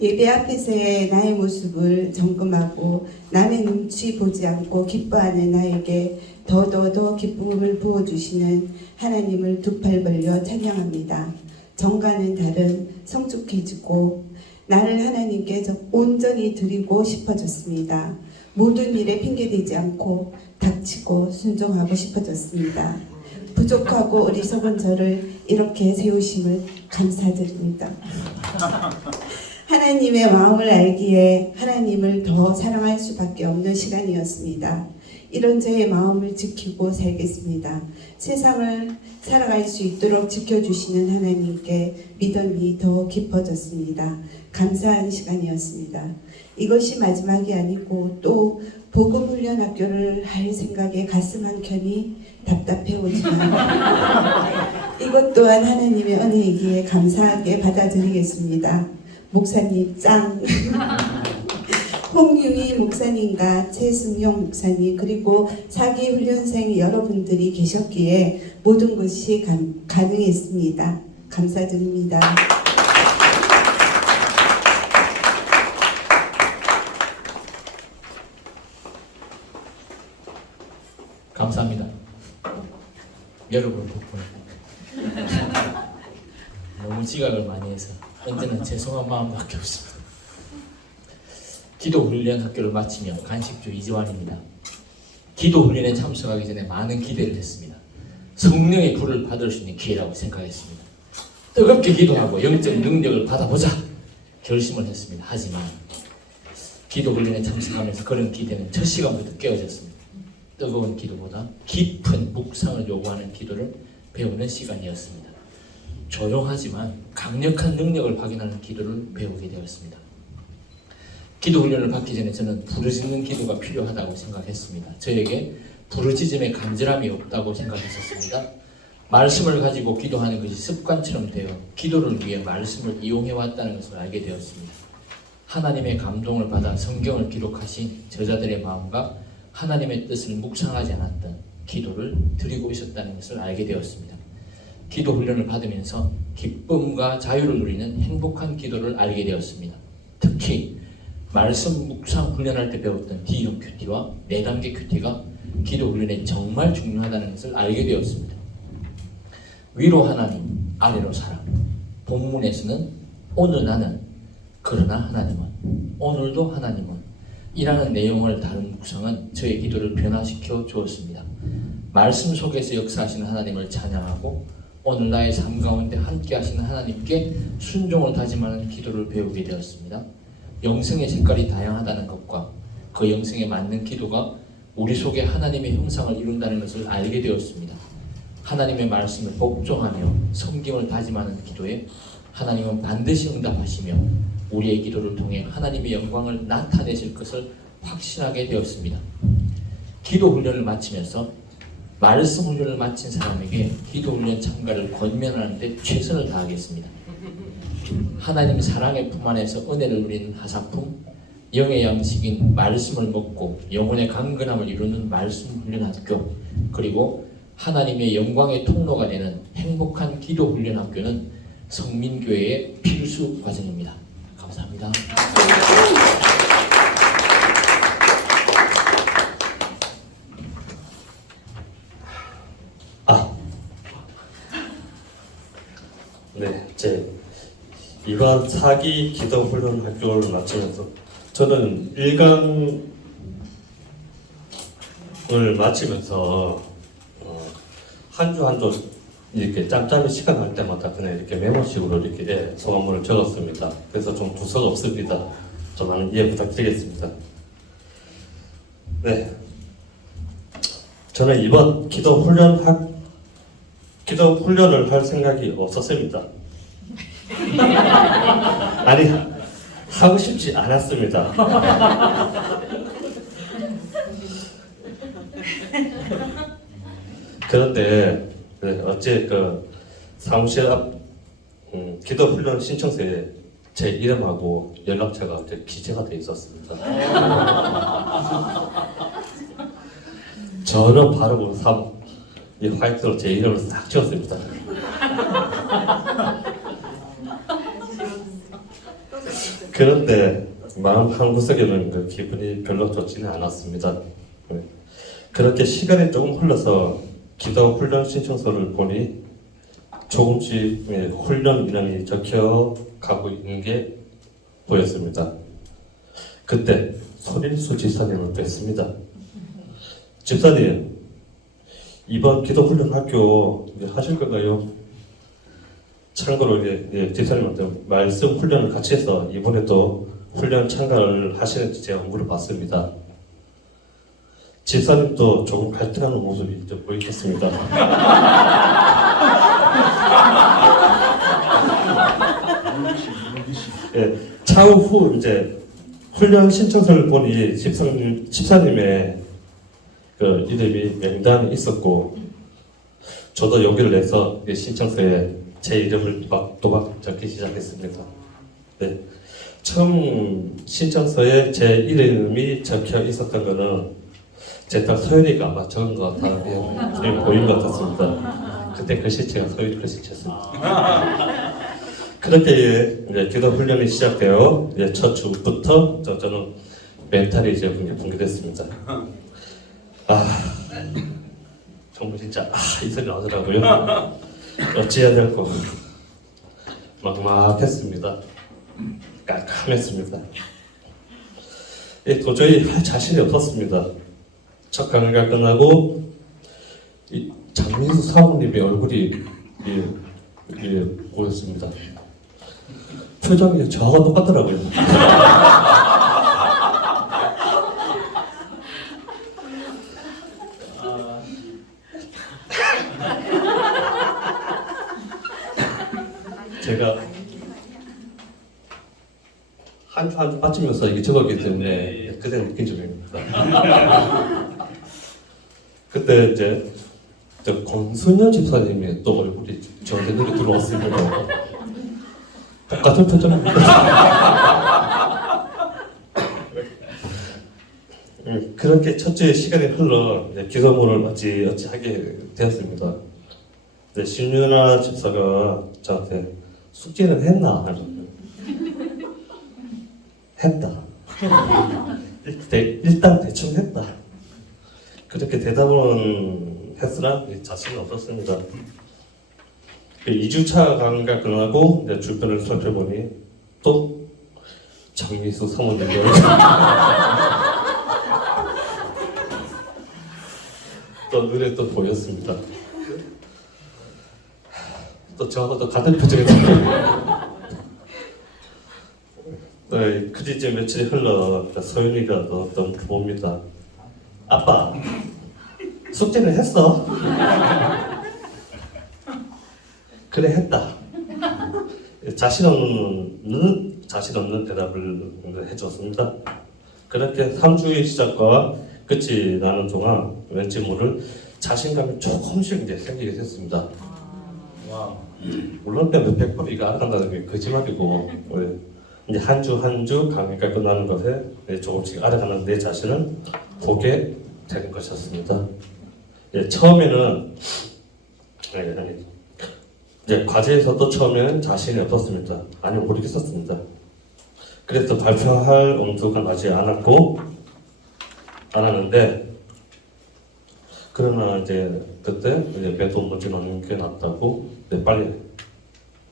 예배 앞에서의 나의 모습을 점검하고 남의 눈치 보지 않고 기뻐하는 나에게 더 기쁨을 부어주시는 하나님을 두 팔 벌려 찬양합니다. 전과는 다른 성숙해지고 나를 하나님께 온전히 드리고 싶어졌습니다. 모든 일에 핑계대지 않고 닥치고 순종하고 싶어졌습니다. 부족하고 어리석은 저를 이렇게 세우심을 감사드립니다. 하나님의 마음을 알기에 하나님을 더 사랑할 수밖에 없는 시간이었습니다. 이런 저의 마음을 지키고 살겠습니다. 세상을 살아갈 수 있도록 지켜주시는 하나님께 믿음이 더 깊어졌습니다. 감사한 시간이었습니다. 이것이 마지막이 아니고 또 복음훈련학교를 할 생각에 가슴 한켠이 답답해 오지만 이것 또한 하나님의 은혜이기에 감사하게 받아들이겠습니다. 목사님 짱! 홍윤희 목사님과 최승용 목사님 그리고 사기 훈련생 여러분들이 계셨기에 모든 것이 가능했습니다. 감사드립니다. 감사합니다. 여러분 덕분에 너무 지각을 많이 해서 언제나 죄송한 마음밖에 없습니다. 기도 훈련 학교를 마치며 간식주 이지환입니다. 기도 훈련에 참석하기 전에 많은 기대를 했습니다. 성령의 불을 받을 수 있는 기회라고 생각했습니다. 뜨겁게 기도하고 영적 능력을 받아보자 결심을 했습니다. 하지만 기도 훈련에 참석하면서 그런 기대는 첫 시간부터 깨어졌습니다. 뜨거운 기도보다 깊은 묵상을 요구하는 기도를 배우는 시간이었습니다. 조용하지만 강력한 능력을 확인하는 기도를 배우게 되었습니다. 기도 훈련을 받기 전에 저는 부르짖는 기도가 필요하다고 생각했습니다. 저에게 부르짖음의 간절함이 없다고 생각했었습니다. 말씀을 가지고 기도하는 것이 습관처럼 되어 기도를 위해 말씀을 이용해왔다는 것을 알게 되었습니다. 하나님의 감동을 받아 성경을 기록하신 저자들의 마음과 하나님의 뜻을 묵상하지 않았던 기도를 드리고 있었다는 것을 알게 되었습니다. 기도 훈련을 받으면서 기쁨과 자유를 누리는 행복한 기도를 알게 되었습니다. 특히 말씀 묵상 훈련할 때 배웠던 D형 큐티와 4단계 큐티가 기도 훈련에 정말 중요하다는 것을 알게 되었습니다. 위로 하나님, 아래로 사랑. 본문에서는 오늘 나는, 그러나 하나님은, 오늘도 하나님은 이라는 내용을 다룬 묵상은 저의 기도를 변화시켜 주었습니다. 말씀 속에서 역사하시는 하나님을 찬양하고 오늘 나의 삶 가운데 함께 하시는 하나님께 순종을 다짐하는 기도를 배우게 되었습니다. 영성의 색깔이 다양하다는 것과 그 영성에 맞는 기도가 우리 속에 하나님의 형상을 이룬다는 것을 알게 되었습니다. 하나님의 말씀을 복종하며 섬김을 다짐하는 기도에 하나님은 반드시 응답하시며 우리의 기도를 통해 하나님의 영광을 나타내실 것을 확신하게 되었습니다. 기도 훈련을 마치면서 말씀 훈련을 마친 사람에게 기도 훈련 참가를 권면하는 데 최선을 다하겠습니다. 하나님의 사랑의 품 안에서 은혜를 누리는 하사품, 영의 양식인 말씀을 먹고 영혼의 강건함을 이루는 말씀 훈련 학교, 그리고 하나님의 영광의 통로가 되는 행복한 기도 훈련 학교는 성민교회의 필수 과정입니다. 감사합니다. 네, 제 이번 4기 기도 훈련 학교를 마치면서 저는 1강을 마치면서 한 주 한 주 이렇게 짬짬이 시간 날 때마다 그냥 이렇게 메모식으로 이렇게 소감문을 적었습니다. 그래서 좀 두서가 없습니다. 좀 많은 이해 부탁드리겠습니다. 네, 저는 이번 기도 훈련을 할 생각이 없었습니다. 아니, 하고 싶지 않았습니다. 그런데 어째 그 사무실 앞 기도 훈련 신청서에 제 이름하고 연락처가 기재가 되어 있었습니다. 저는 바로 이 화이트로 제 이름을 싹 지웠습니다. 그런데 마음 한구석에는 그 기분이 별로 좋지는 않았습니다. 그렇게 시간이 조금 흘러서 기도 훈련 신청서를 보니 조금씩 훈련 인원이 적혀 가고 있는 게 보였습니다. 그때 손일수 집사님을 뵀습니다. 집사님, 이번 기도 훈련 학교 하실 건가요? 참고로 집사님한테 말씀 훈련을 같이 해서 이번에도 훈련 참가를 하시는지 제가 물어봤습니다. 집사님도 조금 갈등하는 모습이 좀 보이겠습니다. 예, 차후 이제 훈련 신청서를 보니 집사님의 그 이름이 명단이 있었고, 저도 용기를 내서 신청서에 제 이름을 또박 적기 시작했습니다. 네. 처음 신청서에 제 이름이 적혀 있었던 거는 제 딸 서연이가 아마 적은 것 같아요. 보인 것 같았습니다. 그때 글씨체가 서연이 글씨체였습니다. 그렇게 이제 기도 훈련이 시작되어 이제 첫 주부터 저는 멘탈이 이제 붕괴됐습니다. 정말 진짜 이 소리 나더라고요. 어찌해야 될까 막막했습니다. 깜깜했습니다. 도저히 할 자신이 없었습니다. 첫 강의가 끝나고 장민수 사모님의 얼굴이 보였습니다. 표정이 저하고 똑같더라고요. 제가 한 주 한 주 빠지면서 이게 적었기 때문에 그때 느낀 점입니다. 그때 이제 권순여 집사님의 또 얼굴이 저한테 눈에 들어왔습니다. 똑같은 표정입니다. 그렇게 첫 주에 시간이 흘러 기도문을 어찌하게 되었습니다. 신윤아 집사가 저한테 숙제는 했나? 했다. 일단 대충 했다. 그렇게 대답은 했으나 자신은 없었습니다. 2주차 강의가 끝나고 주변을 살펴보니 또 장미수 사모님이 또 눈에 또 보였습니다. 또 저하고 또 같은 표정이 그 뒤에 며칠이 흘러 서윤이가 또 봅니다. 아빠, 숙제는 했어? 그래, 했다. 자신 없는 대답을 해줬습니다. 그렇게 3주의 시작과 끝이 나는 동안 왠지 모를 자신감이 조금씩 이제 생기게 됐습니다. 물론 100% 이거 알아간다는 게 거짓말이고 이제 한 주 한 주 강의가 끝나는 것에 조금씩 알아가는 내 자신을 보게 된 것이었습니다. 예, 처음에는 이제 과제에서도 처음에는 자신이 없었습니다. 아니 모르겠었습니다. 그래서 발표할 엄두가 나지 않았는데 그러나 이제 그때 이제 매도 문제 넣는 게 낫다고 빨리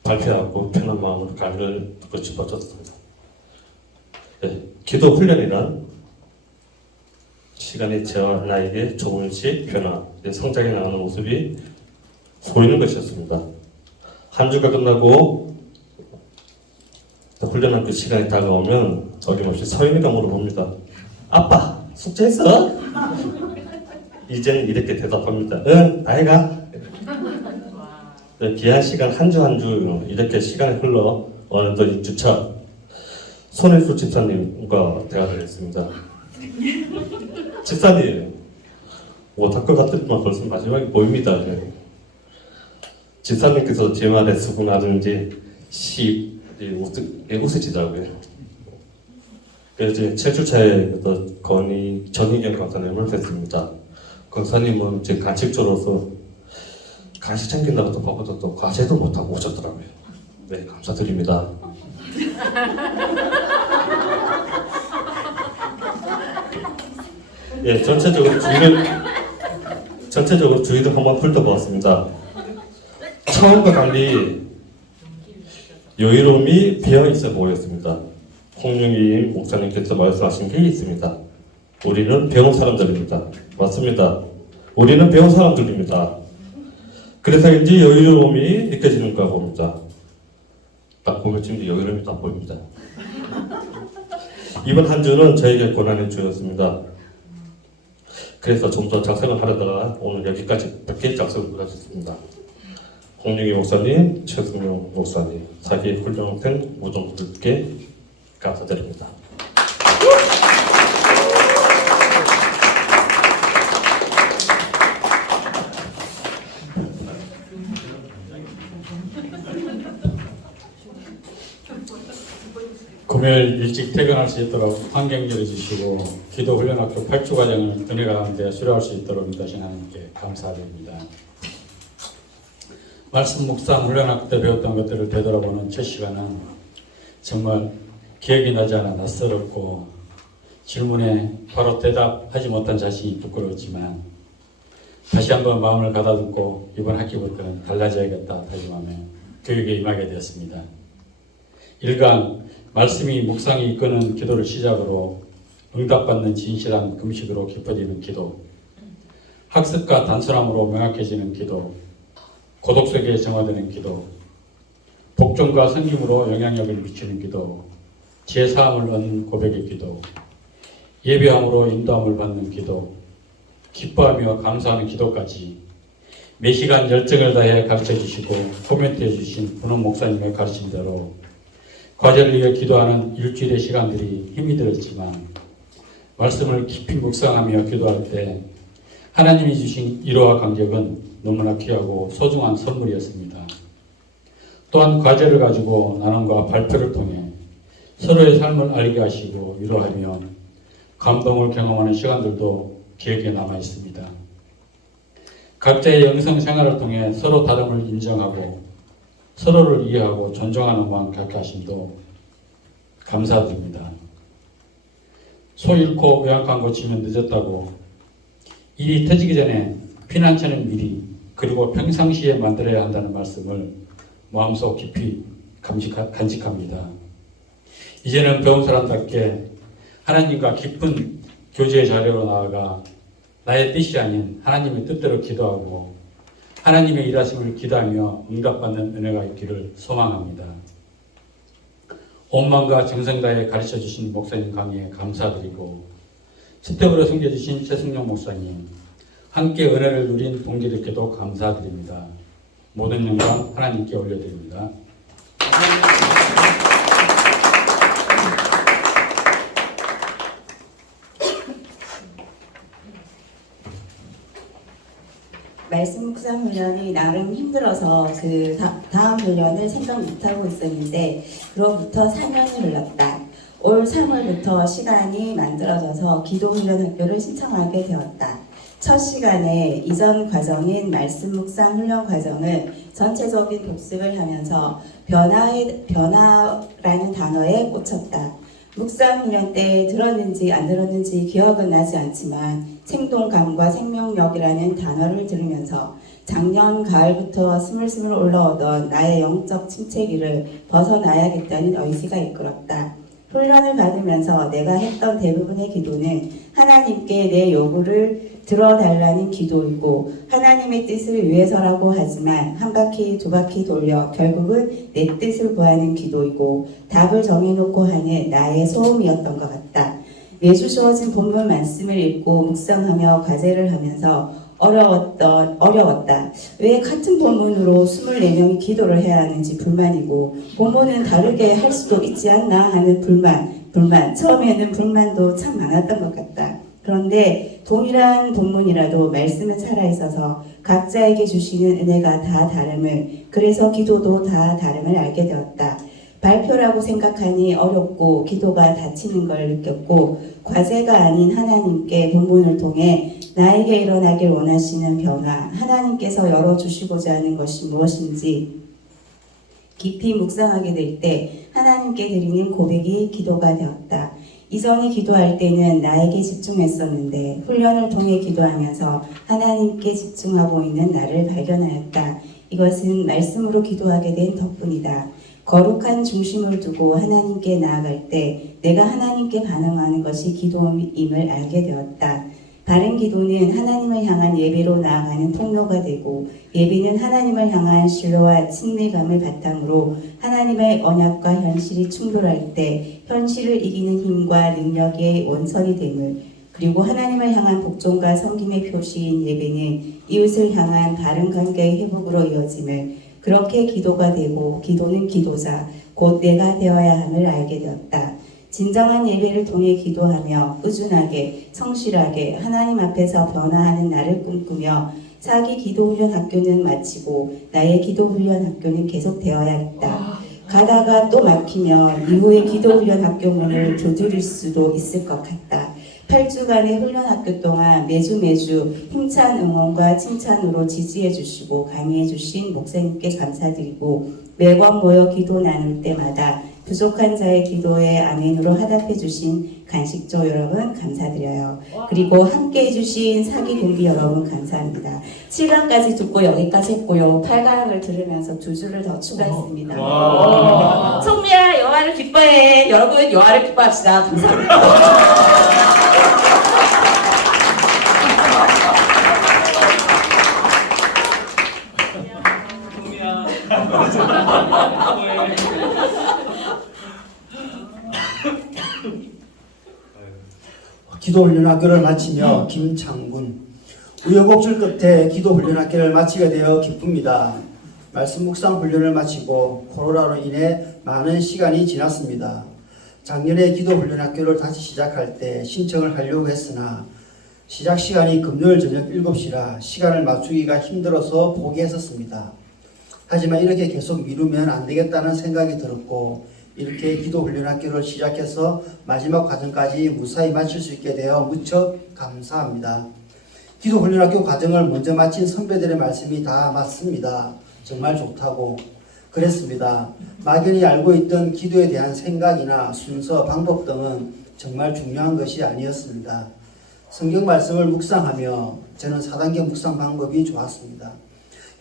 발표하고 편한 마음으로 가를 듣고 싶어졌습니다. 네, 기도 훈련이란 시간이 저와 나에게 조금씩 변화, 성장해 나가는 모습이 보이는 것이었습니다. 한 주가 끝나고 훈련한 그 시간이 다가오면 어김없이 서윤이가 물어봅니다. 아빠, 숙제했어? 이제는 이렇게 대답합니다. 응, 나이가. 귀한 시간 한 주 한 주 이렇게 시간이 흘러 어느덧 2주차 손혜수 집사님과 대화를 했습니다. 집사님, 못할 것 같지만 벌써 마지막이 보입니다. 집사님께서 제 말에 수긍하는지 웃으시더라고요. 그래서 7주차에 전희경 강사님을 뵀습니다. 강사님은 제 간식조로서 간식 챙긴다고 또 바빠서 또 과제도 못하고 오셨더라고요. 네, 감사드립니다. 예, 전체적으로 주의를 한번 훑어보았습니다. 처음과 달리 여유로움이 비어있어 보였습니다. 홍윤희 목사님께서 말씀하신 게 있습니다. 우리는 배운 사람들입니다. 맞습니다. 우리는 배운 사람들입니다. 그래서인지 여유로움이 느껴지는가 봅니다. 딱 보면 지금 여유로움이 딱 보입니다. 이번 한 주는 저에게 고난의 주였습니다. 그래서 좀 더 작성을 하려다가 오늘 여기까지 밖에 작성을 못하셨습니다. 홍윤희 목사님, 최승용 목사님, 사기 훌륭한 모종들께 감사드립니다. 금요일 일찍 퇴근할 수 있도록 환경 열어주시고 기도 훈련학교 8주 과정을 은혜 가운데 수료할 수 있도록 인도하신 하나님께 감사드립니다. 말씀 묵상 훈련학교 때 배웠던 것들을 되돌아보는 첫 시간은 정말 기억이 나지 않아 낯설었고 질문에 바로 대답하지 못한 자신이 부끄러웠지만 다시 한번 마음을 가다듬고 이번 학기부터는 달라져야겠다 다짐하며 교육에 임하게 되었습니다. 1강 말씀이 묵상이 이끄는 기도를 시작으로 응답받는 진실한 금식으로 깊어지는 기도, 학습과 단순함으로 명확해지는 기도, 고독 속에 정화되는 기도, 복종과 섬김으로 영향력을 미치는 기도, 지혜사함을 얻는 고백의 기도, 예배함으로 인도함을 받는 기도, 기뻐하며 감사하는 기도까지 매 시간 열정을 다해 가르쳐주시고 코멘트해 주신 분원 목사님의 가르침대로 과제를 위해 기도하는 일주일의 시간들이 힘이 들었지만 말씀을 깊이 묵상하며 기도할 때 하나님이 주신 위로와 감격은 너무나 귀하고 소중한 선물이었습니다. 또한 과제를 가지고 나눔과 발표를 통해 서로의 삶을 알게 하시고 위로하며 감동을 경험하는 시간들도 기억에 남아 있습니다. 각자의 영성 생활을 통해 서로 다름을 인정하고 서로를 이해하고 존중하는 마음 갖게 하심도 감사드립니다. 소 잃고 외양간 고치면 늦었다고 일이 터지기 전에 피난처는 미리 그리고 평상시에 만들어야 한다는 말씀을 마음속 깊이 간직합니다. 이제는 배운 사람답게 하나님과 깊은 교제의 자리로 나아가 나의 뜻이 아닌 하나님의 뜻대로 기도하고 하나님의 일하심을 기도하며 응답받는 은혜가 있기를 소망합니다. 온 마음과 정성 다해 가르쳐주신 목사님 강의에 감사드리고 스텝으로 섬겨주신 최승용 목사님, 함께 은혜를 누린 동기들께도 감사드립니다. 모든 영광 하나님께 올려드립니다. 묵상 훈련이 나름 힘들어서 다음 훈련을 생각 못하고 있었는데 그로부터 4년이 흘렀다. 올 3월부터 시간이 만들어져서 기도 훈련 학교를 신청하게 되었다. 첫 시간에 이전 과정인 말씀 묵상 훈련 과정을 전체적인 복습을 하면서 변화라는 단어에 꽂혔다. 묵상 훈련 때 들었는지 안 들었는지 기억은 나지 않지만 생동감과 생명력이라는 단어를 들으면서 작년 가을부터 스물스물 올라오던 나의 영적 침체기를 벗어나야겠다는 의지가 이끌었다. 훈련을 받으면서 내가 했던 대부분의 기도는 하나님께 내 요구를 들어달라는 기도이고 하나님의 뜻을 위해서라고 하지만 한 바퀴 두 바퀴 돌려 결국은 내 뜻을 구하는 기도이고 답을 정해놓고 하는 나의 소음이었던 것 같다. 매주 주어진 본문 말씀을 읽고 묵상하며 과제를 하면서 어려웠다. 왜 같은 본문으로 24명이 기도를 해야 하는지 불만이고 본문은 다르게 할 수도 있지 않나 하는 불만. 처음에는 불만도 참 많았던 것 같다. 그런데 동일한 본문이라도 말씀은 살아있어서 각자에게 주시는 은혜가 다 다름을, 그래서 기도도 다 다름을 알게 되었다. 발표라고 생각하니 어렵고 기도가 다치는 걸 느꼈고 과제가 아닌 하나님께 본문을 통해 나에게 일어나길 원하시는 변화, 하나님께서 열어주시고자 하는 것이 무엇인지 깊이 묵상하게 될 때 하나님께 드리는 고백이 기도가 되었다. 이전에 기도할 때는 나에게 집중했었는데 훈련을 통해 기도하면서 하나님께 집중하고 있는 나를 발견하였다. 이것은 말씀으로 기도하게 된 덕분이다. 거룩한 중심을 두고 하나님께 나아갈 때 내가 하나님께 반응하는 것이 기도임을 알게 되었다. 바른 기도는 하나님을 향한 예배로 나아가는 통로가 되고 예배는 하나님을 향한 신뢰와 친밀감을 바탕으로 하나님의 언약과 현실이 충돌할 때 현실을 이기는 힘과 능력의 원천이 됨을, 그리고 하나님을 향한 복종과 섬김의 표시인 예배는 이웃을 향한 바른 관계의 회복으로 이어짐을, 그렇게 기도가 되고 기도는 기도자 곧 내가 되어야 함을 알게 되었다. 진정한 예배를 통해 기도하며 꾸준하게 성실하게 하나님 앞에서 변화하는 나를 꿈꾸며 사기 기도훈련 학교는 마치고 나의 기도훈련 학교는 계속되어야겠다. 가다가 또 막히면 이후에 기도훈련 학교 문을 두드릴 수도 있을 것 같다. 8주간의 훈련 학교 동안 매주 힘찬 응원과 칭찬으로 지지해 주시고 강의해 주신 목사님께 감사드리고 매번 모여 기도 나눌 때마다 부족한 자의 기도에 아멘으로 화답해 주신 간식조 여러분 감사드려요. 그리고 함께 해주신 사기 동비 여러분 감사합니다. 7강까지 듣고 여기까지 했고요. 8강을 들으면서 2주를 더 추가했습니다. 성미야 여호와를 기뻐해. 여러분 여호와를 기뻐합시다. 감사합니다. 기도훈련학교를 마치며 김창군. 우여곡절 끝에 기도훈련학교를 마치게 되어 기쁩니다. 말씀 묵상 훈련을 마치고 코로나로 인해 많은 시간이 지났습니다. 작년에 기도훈련학교를 다시 시작할 때 신청을 하려고 했으나 시작 시간이 금요일 저녁 7시라 시간을 맞추기가 힘들어서 포기했었습니다. 하지만 이렇게 계속 미루면 안 되겠다는 생각이 들었고 이렇게 기도훈련학교를 시작해서 마지막 과정까지 무사히 마칠 수 있게 되어 무척 감사합니다. 기도훈련학교 과정을 먼저 마친 선배들의 말씀이 다 맞습니다. 정말 좋다고 그랬습니다. 막연히 알고 있던 기도에 대한 생각이나 순서, 방법 등은 정말 중요한 것이 아니었습니다. 성경 말씀을 묵상하며 저는 4단계 묵상 방법이 좋았습니다.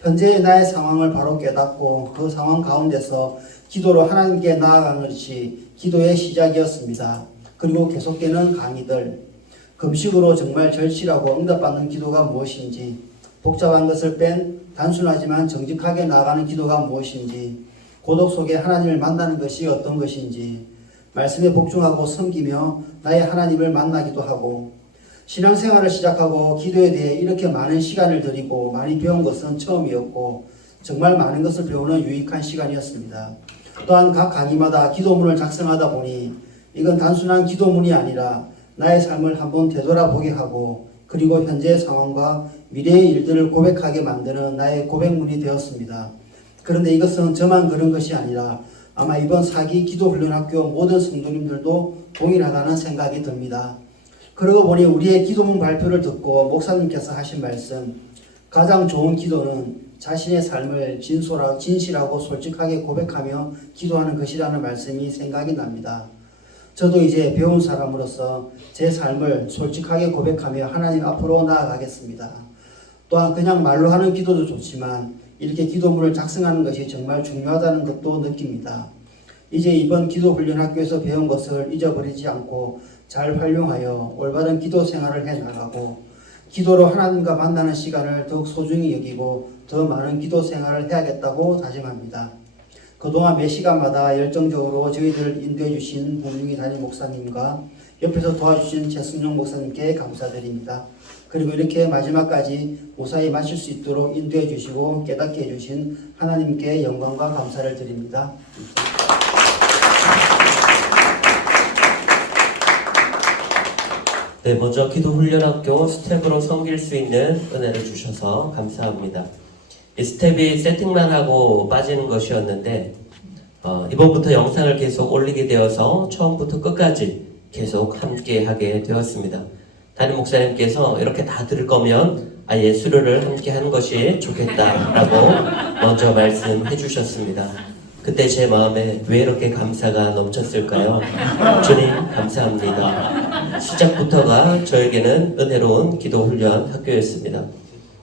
현재의 나의 상황을 바로 깨닫고 그 상황 가운데서 기도로 하나님께 나아가는 것이 기도의 시작이었습니다. 그리고 계속되는 강의들, 금식으로 정말 절실하고 응답받는 기도가 무엇인지, 복잡한 것을 뺀 단순하지만 정직하게 나아가는 기도가 무엇인지, 고독 속에 하나님을 만나는 것이 어떤 것인지, 말씀에 복종하고 섬기며 나의 하나님을 만나기도 하고, 신앙생활을 시작하고 기도에 대해 이렇게 많은 시간을 들이고 많이 배운 것은 처음이었고 정말 많은 것을 배우는 유익한 시간이었습니다. 또한 각 강의마다 기도문을 작성하다 보니 이건 단순한 기도문이 아니라 나의 삶을 한번 되돌아보게 하고 그리고 현재의 상황과 미래의 일들을 고백하게 만드는 나의 고백문이 되었습니다. 그런데 이것은 저만 그런 것이 아니라 아마 이번 4기 기도훈련학교 모든 성도님들도 동일하다는 생각이 듭니다. 그러고 보니 우리의 기도문 발표를 듣고 목사님께서 하신 말씀, 가장 좋은 기도는 자신의 삶을 진실하고 솔직하게 고백하며 기도하는 것이라는 말씀이 생각이 납니다. 저도 이제 배운 사람으로서 제 삶을 솔직하게 고백하며 하나님 앞으로 나아가겠습니다. 또한 그냥 말로 하는 기도도 좋지만 이렇게 기도문을 작성하는 것이 정말 중요하다는 것도 느낍니다. 이제 이번 기도훈련학교에서 배운 것을 잊어버리지 않고 잘 활용하여 올바른 기도 생활을 해나가고 기도로 하나님과 만나는 시간을 더욱 소중히 여기고 더 많은 기도 생활을 해야겠다고 다짐합니다. 그동안 매 시간마다 열정적으로 저희들을 인도해 주신 홍중희 담임 목사님과 옆에서 도와주신 최승용 목사님께 감사드립니다. 그리고 이렇게 마지막까지 무사히 마칠 수 있도록 인도해 주시고 깨닫게 해주신 하나님께 영광과 감사를 드립니다. 네, 먼저 기도훈련학교 스텝으로 섬길 수 있는 은혜를 주셔서 감사합니다. 이 스텝이 세팅만 하고 빠지는 것이었는데 이번부터 영상을 계속 올리게 되어서 처음부터 끝까지 계속 함께 하게 되었습니다. 담임 목사님께서 이렇게 다 들을 거면 아예 수료를 함께 하는 것이 좋겠다라고 먼저 말씀해 주셨습니다. 그때 제 마음에 왜 이렇게 감사가 넘쳤을까요? 주님 감사합니다. 시작부터가 저에게는 은혜로운 기도훈련 학교였습니다.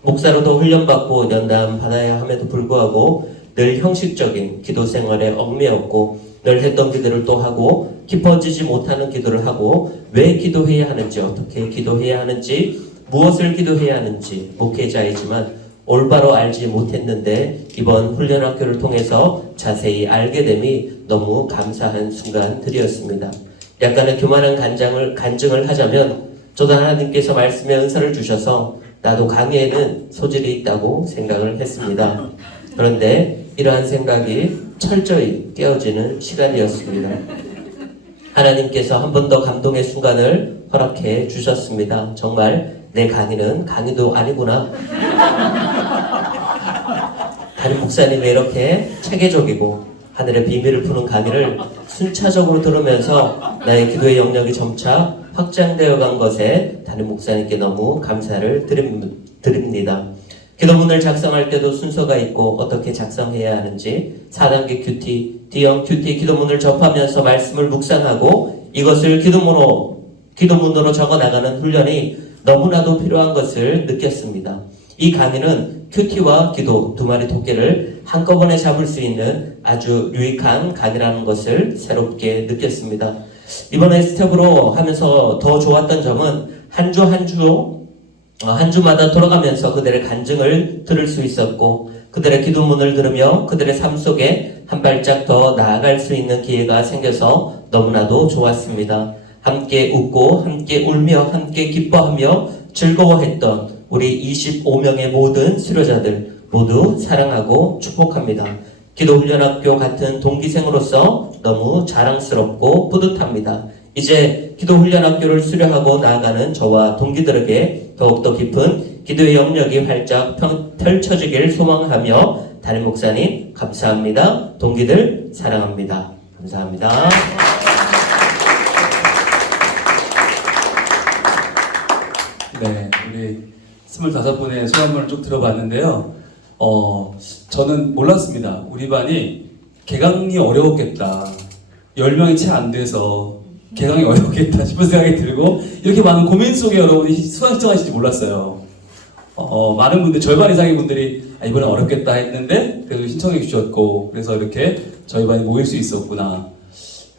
목사로도 훈련받고 연단 받아야 함에도 불구하고 늘 형식적인 기도 생활에 얽매였고 늘 했던 기도를 또 하고 깊어지지 못하는 기도를 하고 왜 기도해야 하는지 어떻게 기도해야 하는지 무엇을 기도해야 하는지 목회자이지만 올바로 알지 못했는데 이번 훈련학교를 통해서 자세히 알게 됨이 너무 감사한 순간들이었습니다. 약간의 교만한 간증을 하자면 저도 하나님께서 말씀의 은사를 주셔서 나도 강의에는 소질이 있다고 생각을 했습니다. 그런데 이러한 생각이 철저히 깨어지는 시간이었습니다. 하나님께서 한 번 더 감동의 순간을 허락해 주셨습니다. 정말 내 강의는 강의도 아니구나. 담임 목사님이 이렇게 체계적이고 하늘의 비밀을 푸는 강의를 순차적으로 들으면서 나의 기도의 영역이 점차 확장되어 간 것에 담임 목사님께 너무 감사를 드립니다. 기도문을 작성할 때도 순서가 있고 어떻게 작성해야 하는지 4단계 큐티, D형 큐티 기도문을 접하면서 말씀을 묵상하고 이것을 기도문으로 적어나가는 훈련이 너무나도 필요한 것을 느꼈습니다. 이 강의는 큐티와 기도 두 마리 토끼를 한꺼번에 잡을 수 있는 아주 유익한 강의라는 것을 새롭게 느꼈습니다. 이번에 스텝으로 하면서 더 좋았던 점은 한 주마다 돌아가면서 그들의 간증을 들을 수 있었고 그들의 기도문을 들으며 그들의 삶 속에 한 발짝 더 나아갈 수 있는 기회가 생겨서 너무나도 좋았습니다. 함께 웃고 함께 울며 함께 기뻐하며 즐거워했던 우리 25명의 모든 수료자들 모두 사랑하고 축복합니다. 기도훈련학교 같은 동기생으로서 너무 자랑스럽고 뿌듯합니다. 이제 기도훈련학교를 수료하고 나아가는 저와 동기들에게 더욱더 깊은 기도의 영역이 활짝 펼쳐지길 소망하며 담임 목사님 감사합니다. 동기들 사랑합니다. 감사합니다. 네, 우리 25분의 소감을 쭉 들어봤는데요. 저는 몰랐습니다. 우리 반이 개강이 어려웠겠다. 10명이 채 안 돼서 개강이 어렵겠다 싶은 생각이 들고 이렇게 많은 고민 속에 여러분이 수강 신청하실지 몰랐어요. 많은 분들, 절반 이상의 분들이 이번엔 어렵겠다 했는데 그래도 신청해 주셨고 그래서 이렇게 저희 반이 모일 수 있었구나.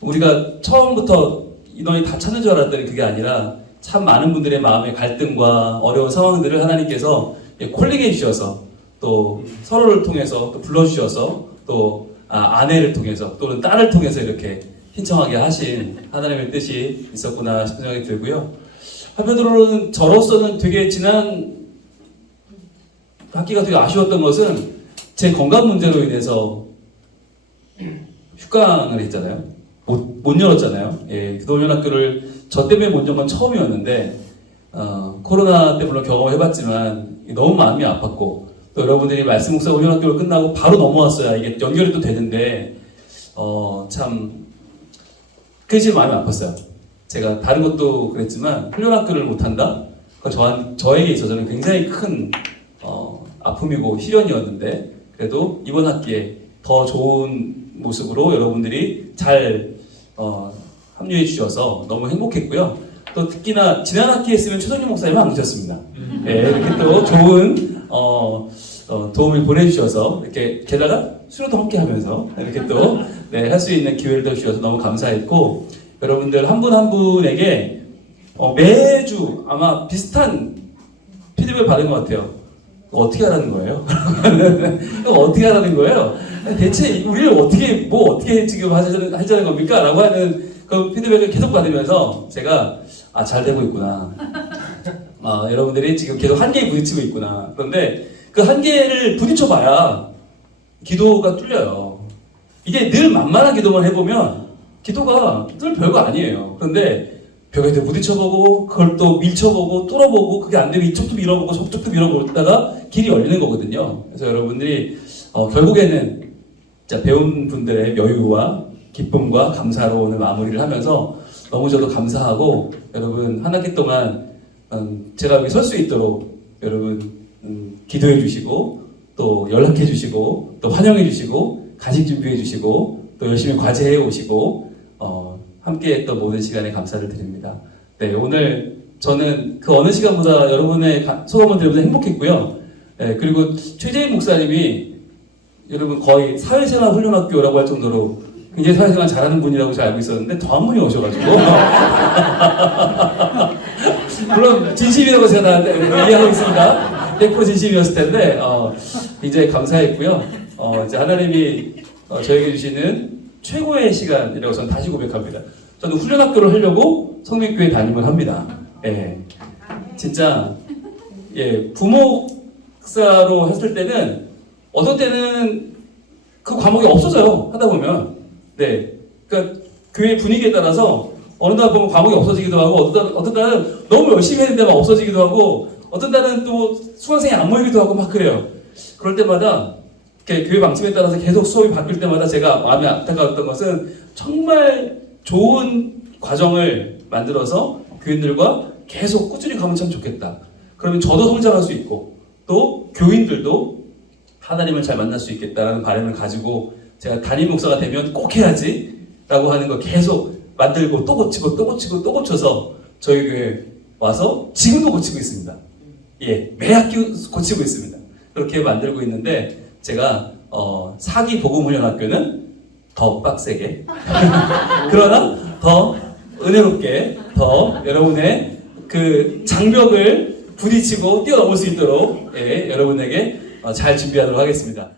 우리가 처음부터 인원이 다 찾는 줄 알았더니 그게 아니라 참 많은 분들의 마음의 갈등과 어려운 상황들을 하나님께서 콜링해 주셔서 또 서로를 통해서 또 불러주셔서 또 아내를 통해서 또는 딸을 통해서 이렇게 신청하게 하신 하나님의 뜻이 있었구나 싶은 생각이 들고요. 한편으로는 저로서는 되게 지난 학기가 되게 아쉬웠던 것은 제 건강 문제로 인해서 휴강을 했잖아요. 못 열었잖아요. 예, 기도훈련학교를 저 때문에 못 연 건 처음이었는데 코로나 때 물론 경험해봤지만 너무 마음이 아팠고 또 여러분들이 말씀 묵상 훈련학교를 끝나고 바로 넘어왔어야 이게 연결이 또 되는데 참 그게 제일 마음이 아팠어요. 제가 다른 것도 그랬지만 훈련학교를 못한다? 그건 저에게 있어서는 굉장히 큰 아픔이고 시련이었는데 그래도 이번 학기에 더 좋은 모습으로 여러분들이 잘 합류해 주셔서 너무 행복했고요. 또 특히나 지난 학기에 했으면 최성용 목사님은 안 오셨습니다. 네, 이렇게 또 좋은 도움을 보내주셔서 이렇게 게다가 수료도 함께 하면서 이렇게 또 할 수 있는 기회를 더 주셔서 너무 감사했고 여러분들 한 분 한 분에게 매주 아마 비슷한 피드백 받은 것 같아요. 어떻게 하라는 거예요? 어떻게 하라는 거예요? 대체 우리를 어떻게 지금 하자는 겁니까? 라고 하는 그 피드백을 계속 받으면서 제가 잘 되고 있구나. 여러분들이 지금 계속 한계에 부딪히고 있구나. 그런데 그 한계를 부딪혀봐야 기도가 뚫려요. 이게 늘 만만한 기도만 해보면 기도가 늘 별거 아니에요. 그런데 벽에도 부딪혀보고 그걸 또 밀쳐보고 뚫어보고 그게 안 되면 이쪽도 밀어보고 저쪽도 밀어보다가 길이 열리는 거거든요. 그래서 여러분들이 결국에는 진짜 배운 분들의 여유와 기쁨과 감사로 오늘 마무리를 하면서 너무 저도 감사하고 여러분 한 학기 동안 제가 여기 설 수 있도록 여러분 기도해 주시고 또 연락해 주시고 또 환영해 주시고 간식 준비해 주시고 또 열심히 과제해 오시고 함께 했던 모든 시간에 감사를 드립니다. 네, 오늘 저는 그 어느 시간보다 여러분의 소감을 들으면서 행복했고요. 네, 그리고 최재인 목사님이 여러분 거의 사회생활 훈련학교라고 할 정도로 굉장히 사회생활 잘하는 분이라고 잘 알고 있었는데 더 한 분이 오셔가지고 물론 진심이라고 제가 이해하고 있습니다. 100% 진심이었을 텐데 굉장히 감사했고요. 이제 하나님이 저에게 주시는 최고의 시간이라고 저는 다시 고백합니다. 저는 훈련학교를 하려고 성민교회 담임을 합니다. 예, 진짜 부목사로 했을 때는 어떤 때는 그 과목이 없어져요. 하다 보면 그러니까 교회 분위기에 따라서 어느 날 보면 과목이 없어지기도 하고 어떤 날은 너무 열심히 했는데 막 없어지기도 하고 어떤 날은 또 수강생이 안 모이기도 하고 막 그래요. 그럴 때마다 교회 방침에 따라서 계속 수업이 바뀔 때마다 제가 마음이 안타까웠던 것은 정말 좋은 과정을 만들어서 교인들과 계속 꾸준히 가면 참 좋겠다. 그러면 저도 성장할 수 있고 또 교인들도 하나님을 잘 만날 수 있겠다라는 바람을 가지고 제가 담임 목사가 되면 꼭 해야지 라고 하는 거 계속 만들고 또 고치고 또 고치고 또 고쳐서 저희 교회 와서 지금도 고치고 있습니다. 매 학기 고치고 있습니다. 그렇게 만들고 있는데 제가 사기 복음훈련학교는 더 빡세게 그러나 더 은혜롭게 더 여러분의 그 장벽을 부딪히고 뛰어넘을 수 있도록 여러분에게 잘 준비하도록 하겠습니다.